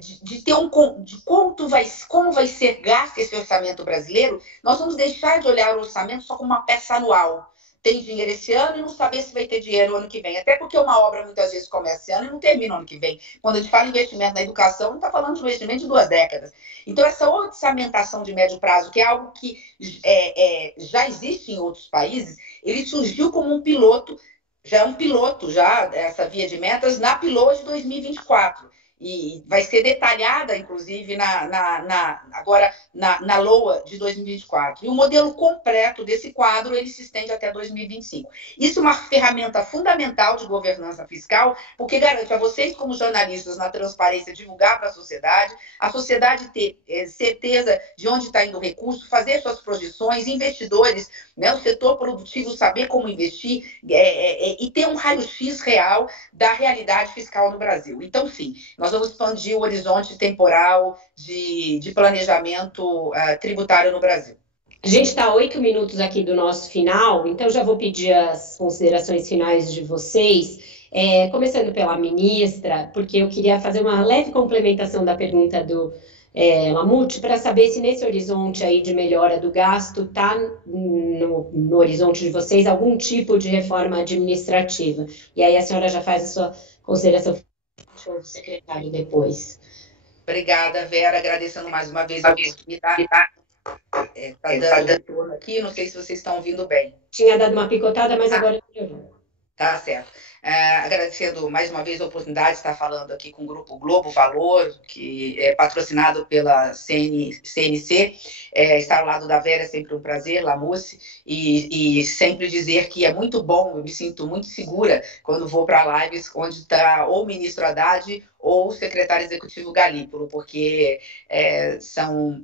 de ter de como vai ser gasto esse orçamento brasileiro. Nós vamos deixar de olhar o orçamento só como uma peça anual. Tem dinheiro esse ano e não saber se vai ter dinheiro ano que vem. Até porque uma obra muitas vezes começa esse ano e não termina ano que vem. Quando a gente fala em investimento na educação, não está falando de investimento de 2 décadas. Então, essa orçamentação de médio prazo, que é algo que já existe em outros países, ele surgiu como um piloto, já é um piloto, essa via de metas, na Pilot de 2024. E vai ser detalhada, inclusive, agora na LOA de 2024. E o modelo completo desse quadro, ele se estende até 2025. Isso é uma ferramenta fundamental de governança fiscal, porque garante a vocês, como jornalistas, na transparência, divulgar para a sociedade ter certeza de onde está indo o recurso, fazer suas projeções, investidores, né, o setor produtivo saber como investir e ter um raio-x real da realidade fiscal no Brasil. Então, sim, nós vamos expandir o horizonte temporal de planejamento tributário no Brasil. A gente está a 8 minutos aqui do nosso final, então já vou pedir as considerações finais de vocês, começando pela ministra, porque eu queria fazer uma leve complementação da pergunta do Lamouty, para saber se nesse horizonte aí de melhora do gasto está no horizonte de vocês algum tipo de reforma administrativa. E aí a senhora já faz a sua consideração o secretário depois. Obrigada, Vera, agradecendo mais uma vez a oportunidade. Está dando retorno aqui, não sei se vocês estão ouvindo bem. Tinha dado uma picotada, mas agora melhorou. Tá certo. Agradecendo mais uma vez a oportunidade de estar falando aqui com o Grupo Globo Valor, que é patrocinado pela CNC. Estar ao lado da Vera é sempre um prazer, Lamouty, e sempre dizer que é muito bom, eu me sinto muito segura quando vou para lives onde está ou o ministro Haddad ou o secretário executivo Galípolo, porque são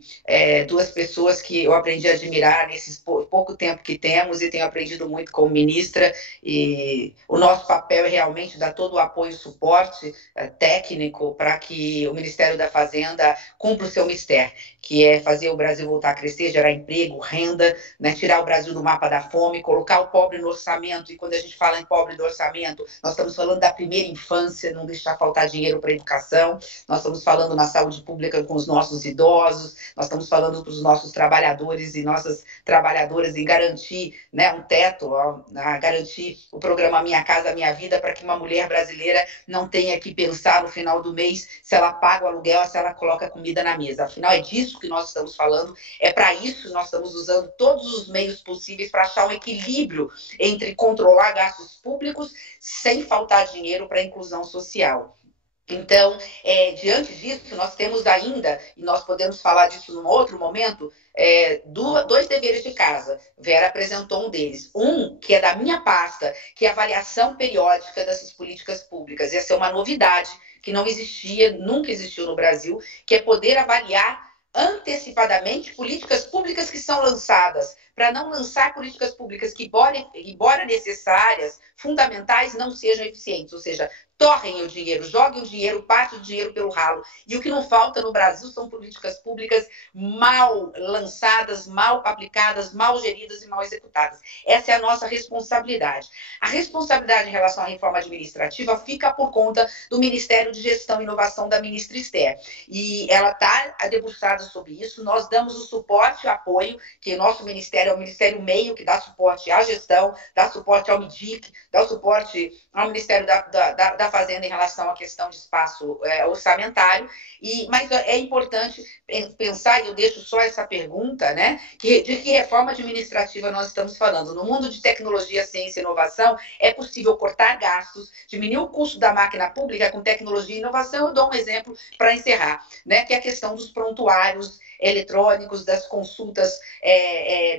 duas pessoas que eu aprendi a admirar nesse pouco tempo que temos e tenho aprendido muito como ministra, e o nosso papel é realmente dar todo o apoio e suporte técnico para que o Ministério da Fazenda cumpra o seu mistério, que é fazer o Brasil voltar a crescer, gerar emprego, renda, né, tirar o Brasil do mapa da fome, colocar o pobre no orçamento, e quando a gente fala em pobre do orçamento, nós estamos falando da primeira infância, não deixar faltar dinheiro para a educação, nós estamos falando na saúde pública com os nossos idosos, nós estamos falando para os nossos trabalhadores e nossas trabalhadoras em garantir, né, um teto, garantir o programa Minha Casa Minha Vida, para que uma mulher brasileira não tenha que pensar no final do mês se ela paga o aluguel ou se ela coloca comida na mesa. Afinal, é disso que nós estamos falando, é para isso que nós estamos usando todos os meios possíveis para achar um equilíbrio entre controlar gastos públicos sem faltar dinheiro para a inclusão social. Então, diante disso, nós temos ainda, e nós podemos falar disso num outro momento, 2 deveres de casa. Vera apresentou um deles. Um, que é da minha pasta, que é a avaliação periódica dessas políticas públicas. Essa é uma novidade que não existia, nunca existiu no Brasil, que é poder avaliar antecipadamente políticas públicas que são lançadas, para não lançar políticas públicas que, embora necessárias, fundamentais, não sejam eficientes, ou seja, torrem o dinheiro, joguem o dinheiro, passem o dinheiro pelo ralo. E o que não falta no Brasil são políticas públicas mal lançadas, mal aplicadas, mal geridas e mal executadas. Essa é a nossa responsabilidade. A responsabilidade em relação à reforma administrativa fica por conta do Ministério de Gestão e Inovação da ministra Esther. E ela está debruçada sobre isso. Nós damos o suporte e o apoio, que o nosso ministério é o Ministério Meio, que dá suporte à gestão, dá suporte ao MIDIC, dá o suporte ao Ministério da Fazenda em relação à questão de espaço orçamentário, mas é importante pensar, e eu deixo só essa pergunta, né, de que reforma administrativa nós estamos falando. No mundo de tecnologia, ciência e inovação, é possível cortar gastos, diminuir o custo da máquina pública com tecnologia e inovação. Eu dou um exemplo para encerrar, né, que é a questão dos prontuários eletrônicos, das consultas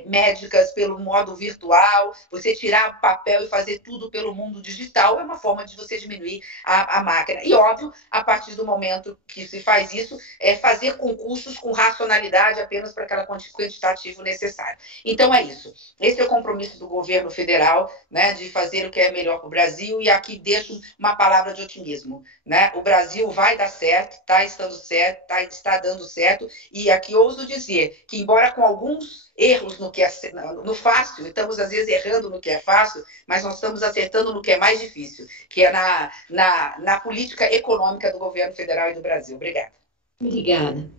médicas pelo modo virtual, você tirar o papel e fazer tudo pelo mundo digital, é uma forma de você diminuir a máquina. E, óbvio, a partir do momento que se faz isso, fazer concursos com racionalidade apenas para aquela quantitativo necessário. Então, é isso. Esse é o compromisso do governo federal, né, de fazer o que é melhor para o Brasil, e aqui deixo uma palavra de otimismo, né? O Brasil vai dar certo, está estando certo, está dando certo, e aqui que ouso dizer que, embora com alguns erros no fácil, estamos às vezes errando no que é fácil, mas nós estamos acertando no que é mais difícil, que é na política econômica do governo federal e do Brasil. Obrigada. Obrigada.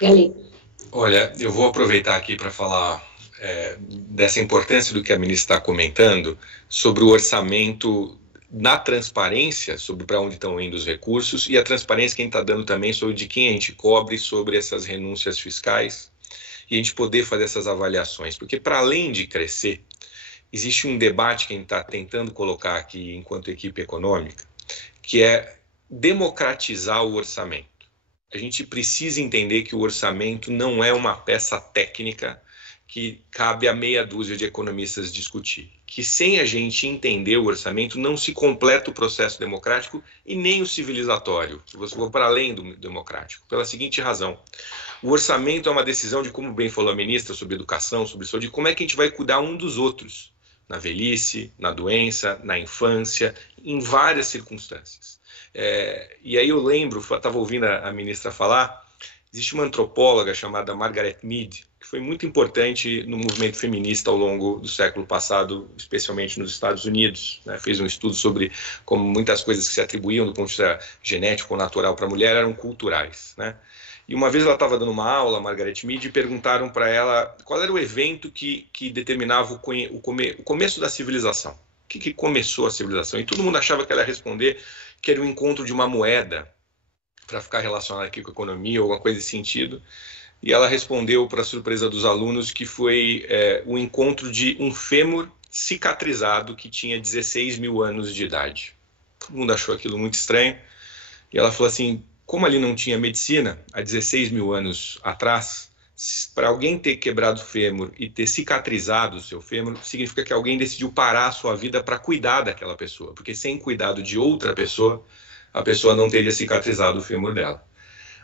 Galipo. Olha, eu vou aproveitar aqui para falar dessa importância do que a ministra está comentando sobre o orçamento, na transparência sobre para onde estão indo os recursos e a transparência que a gente está dando também sobre de quem a gente cobre sobre essas renúncias fiscais e a gente poder fazer essas avaliações, porque para além de crescer, existe um debate que a gente está tentando colocar aqui enquanto equipe econômica, que é democratizar o orçamento. A gente precisa entender que o orçamento não é uma peça técnica que cabe a meia dúzia de economistas discutir. Que sem a gente entender o orçamento não se completa o processo democrático e nem o civilizatório. Você vai para além do democrático. Pela seguinte razão. O orçamento é uma decisão de, como bem falou a ministra, sobre educação, sobre saúde, de como é que a gente vai cuidar um dos outros. Na velhice, na doença, na infância, em várias circunstâncias. E aí eu lembro, estava ouvindo a ministra falar, existe uma antropóloga chamada Margaret Mead, que foi muito importante no movimento feminista ao longo do século passado, especialmente nos Estados Unidos. Né? Fez um estudo sobre como muitas coisas que se atribuíam do ponto de vista genético ou natural para a mulher eram culturais. Né? E uma vez ela estava dando uma aula, Margaret Mead, e perguntaram para ela qual era o evento que determinava o começo da civilização. O que começou a civilização? E todo mundo achava que ela ia responder que era o encontro de uma moeda, para ficar relacionado aqui com a economia ou alguma coisa desse sentido. E ela respondeu, para surpresa dos alunos, que foi o encontro de um fêmur cicatrizado que tinha 16 mil anos de idade. Todo mundo achou aquilo muito estranho. E ela falou assim, como ali não tinha medicina, há 16 mil anos atrás, para alguém ter quebrado o fêmur e ter cicatrizado o seu fêmur, significa que alguém decidiu parar a sua vida para cuidar daquela pessoa. Porque sem cuidado de outra pessoa, a pessoa não teria cicatrizado o fêmur dela.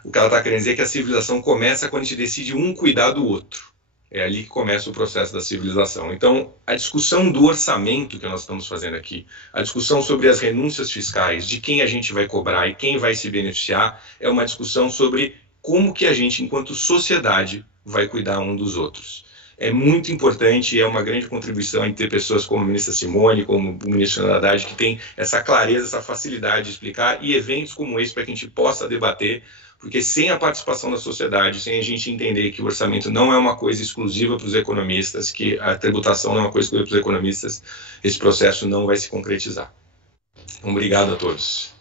O que ela está querendo dizer é que a civilização começa quando a gente decide um cuidar do outro. É ali que começa o processo da civilização. Então, a discussão do orçamento que nós estamos fazendo aqui, a discussão sobre as renúncias fiscais, de quem a gente vai cobrar e quem vai se beneficiar, é uma discussão sobre como que a gente, enquanto sociedade, vai cuidar um dos outros. É muito importante e é uma grande contribuição em ter pessoas como a ministra Simone, como o ministro Haddad, que tem essa clareza, essa facilidade de explicar, e eventos como esse para que a gente possa debater, porque sem a participação da sociedade, sem a gente entender que o orçamento não é uma coisa exclusiva para os economistas, que a tributação não é uma coisa exclusiva para os economistas, esse processo não vai se concretizar. Então, obrigado a todos.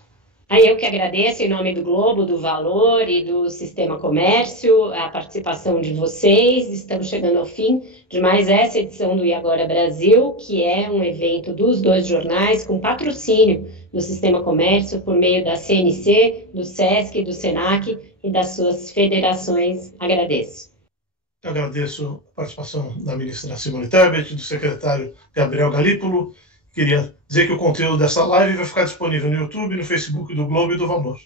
Aí eu que agradeço em nome do Globo, do Valor e do Sistema Comércio, a participação de vocês. Estamos chegando ao fim de mais essa edição do E Agora Brasil, que é um evento dos dois jornais com patrocínio do Sistema Comércio por meio da CNC, do SESC, do SENAC e das suas federações. Agradeço. Eu agradeço a participação da ministra Simone Tebet, do secretário Gabriel Galípolo. Queria dizer que o conteúdo dessa live vai ficar disponível no YouTube, no Facebook do Globo e do Valor.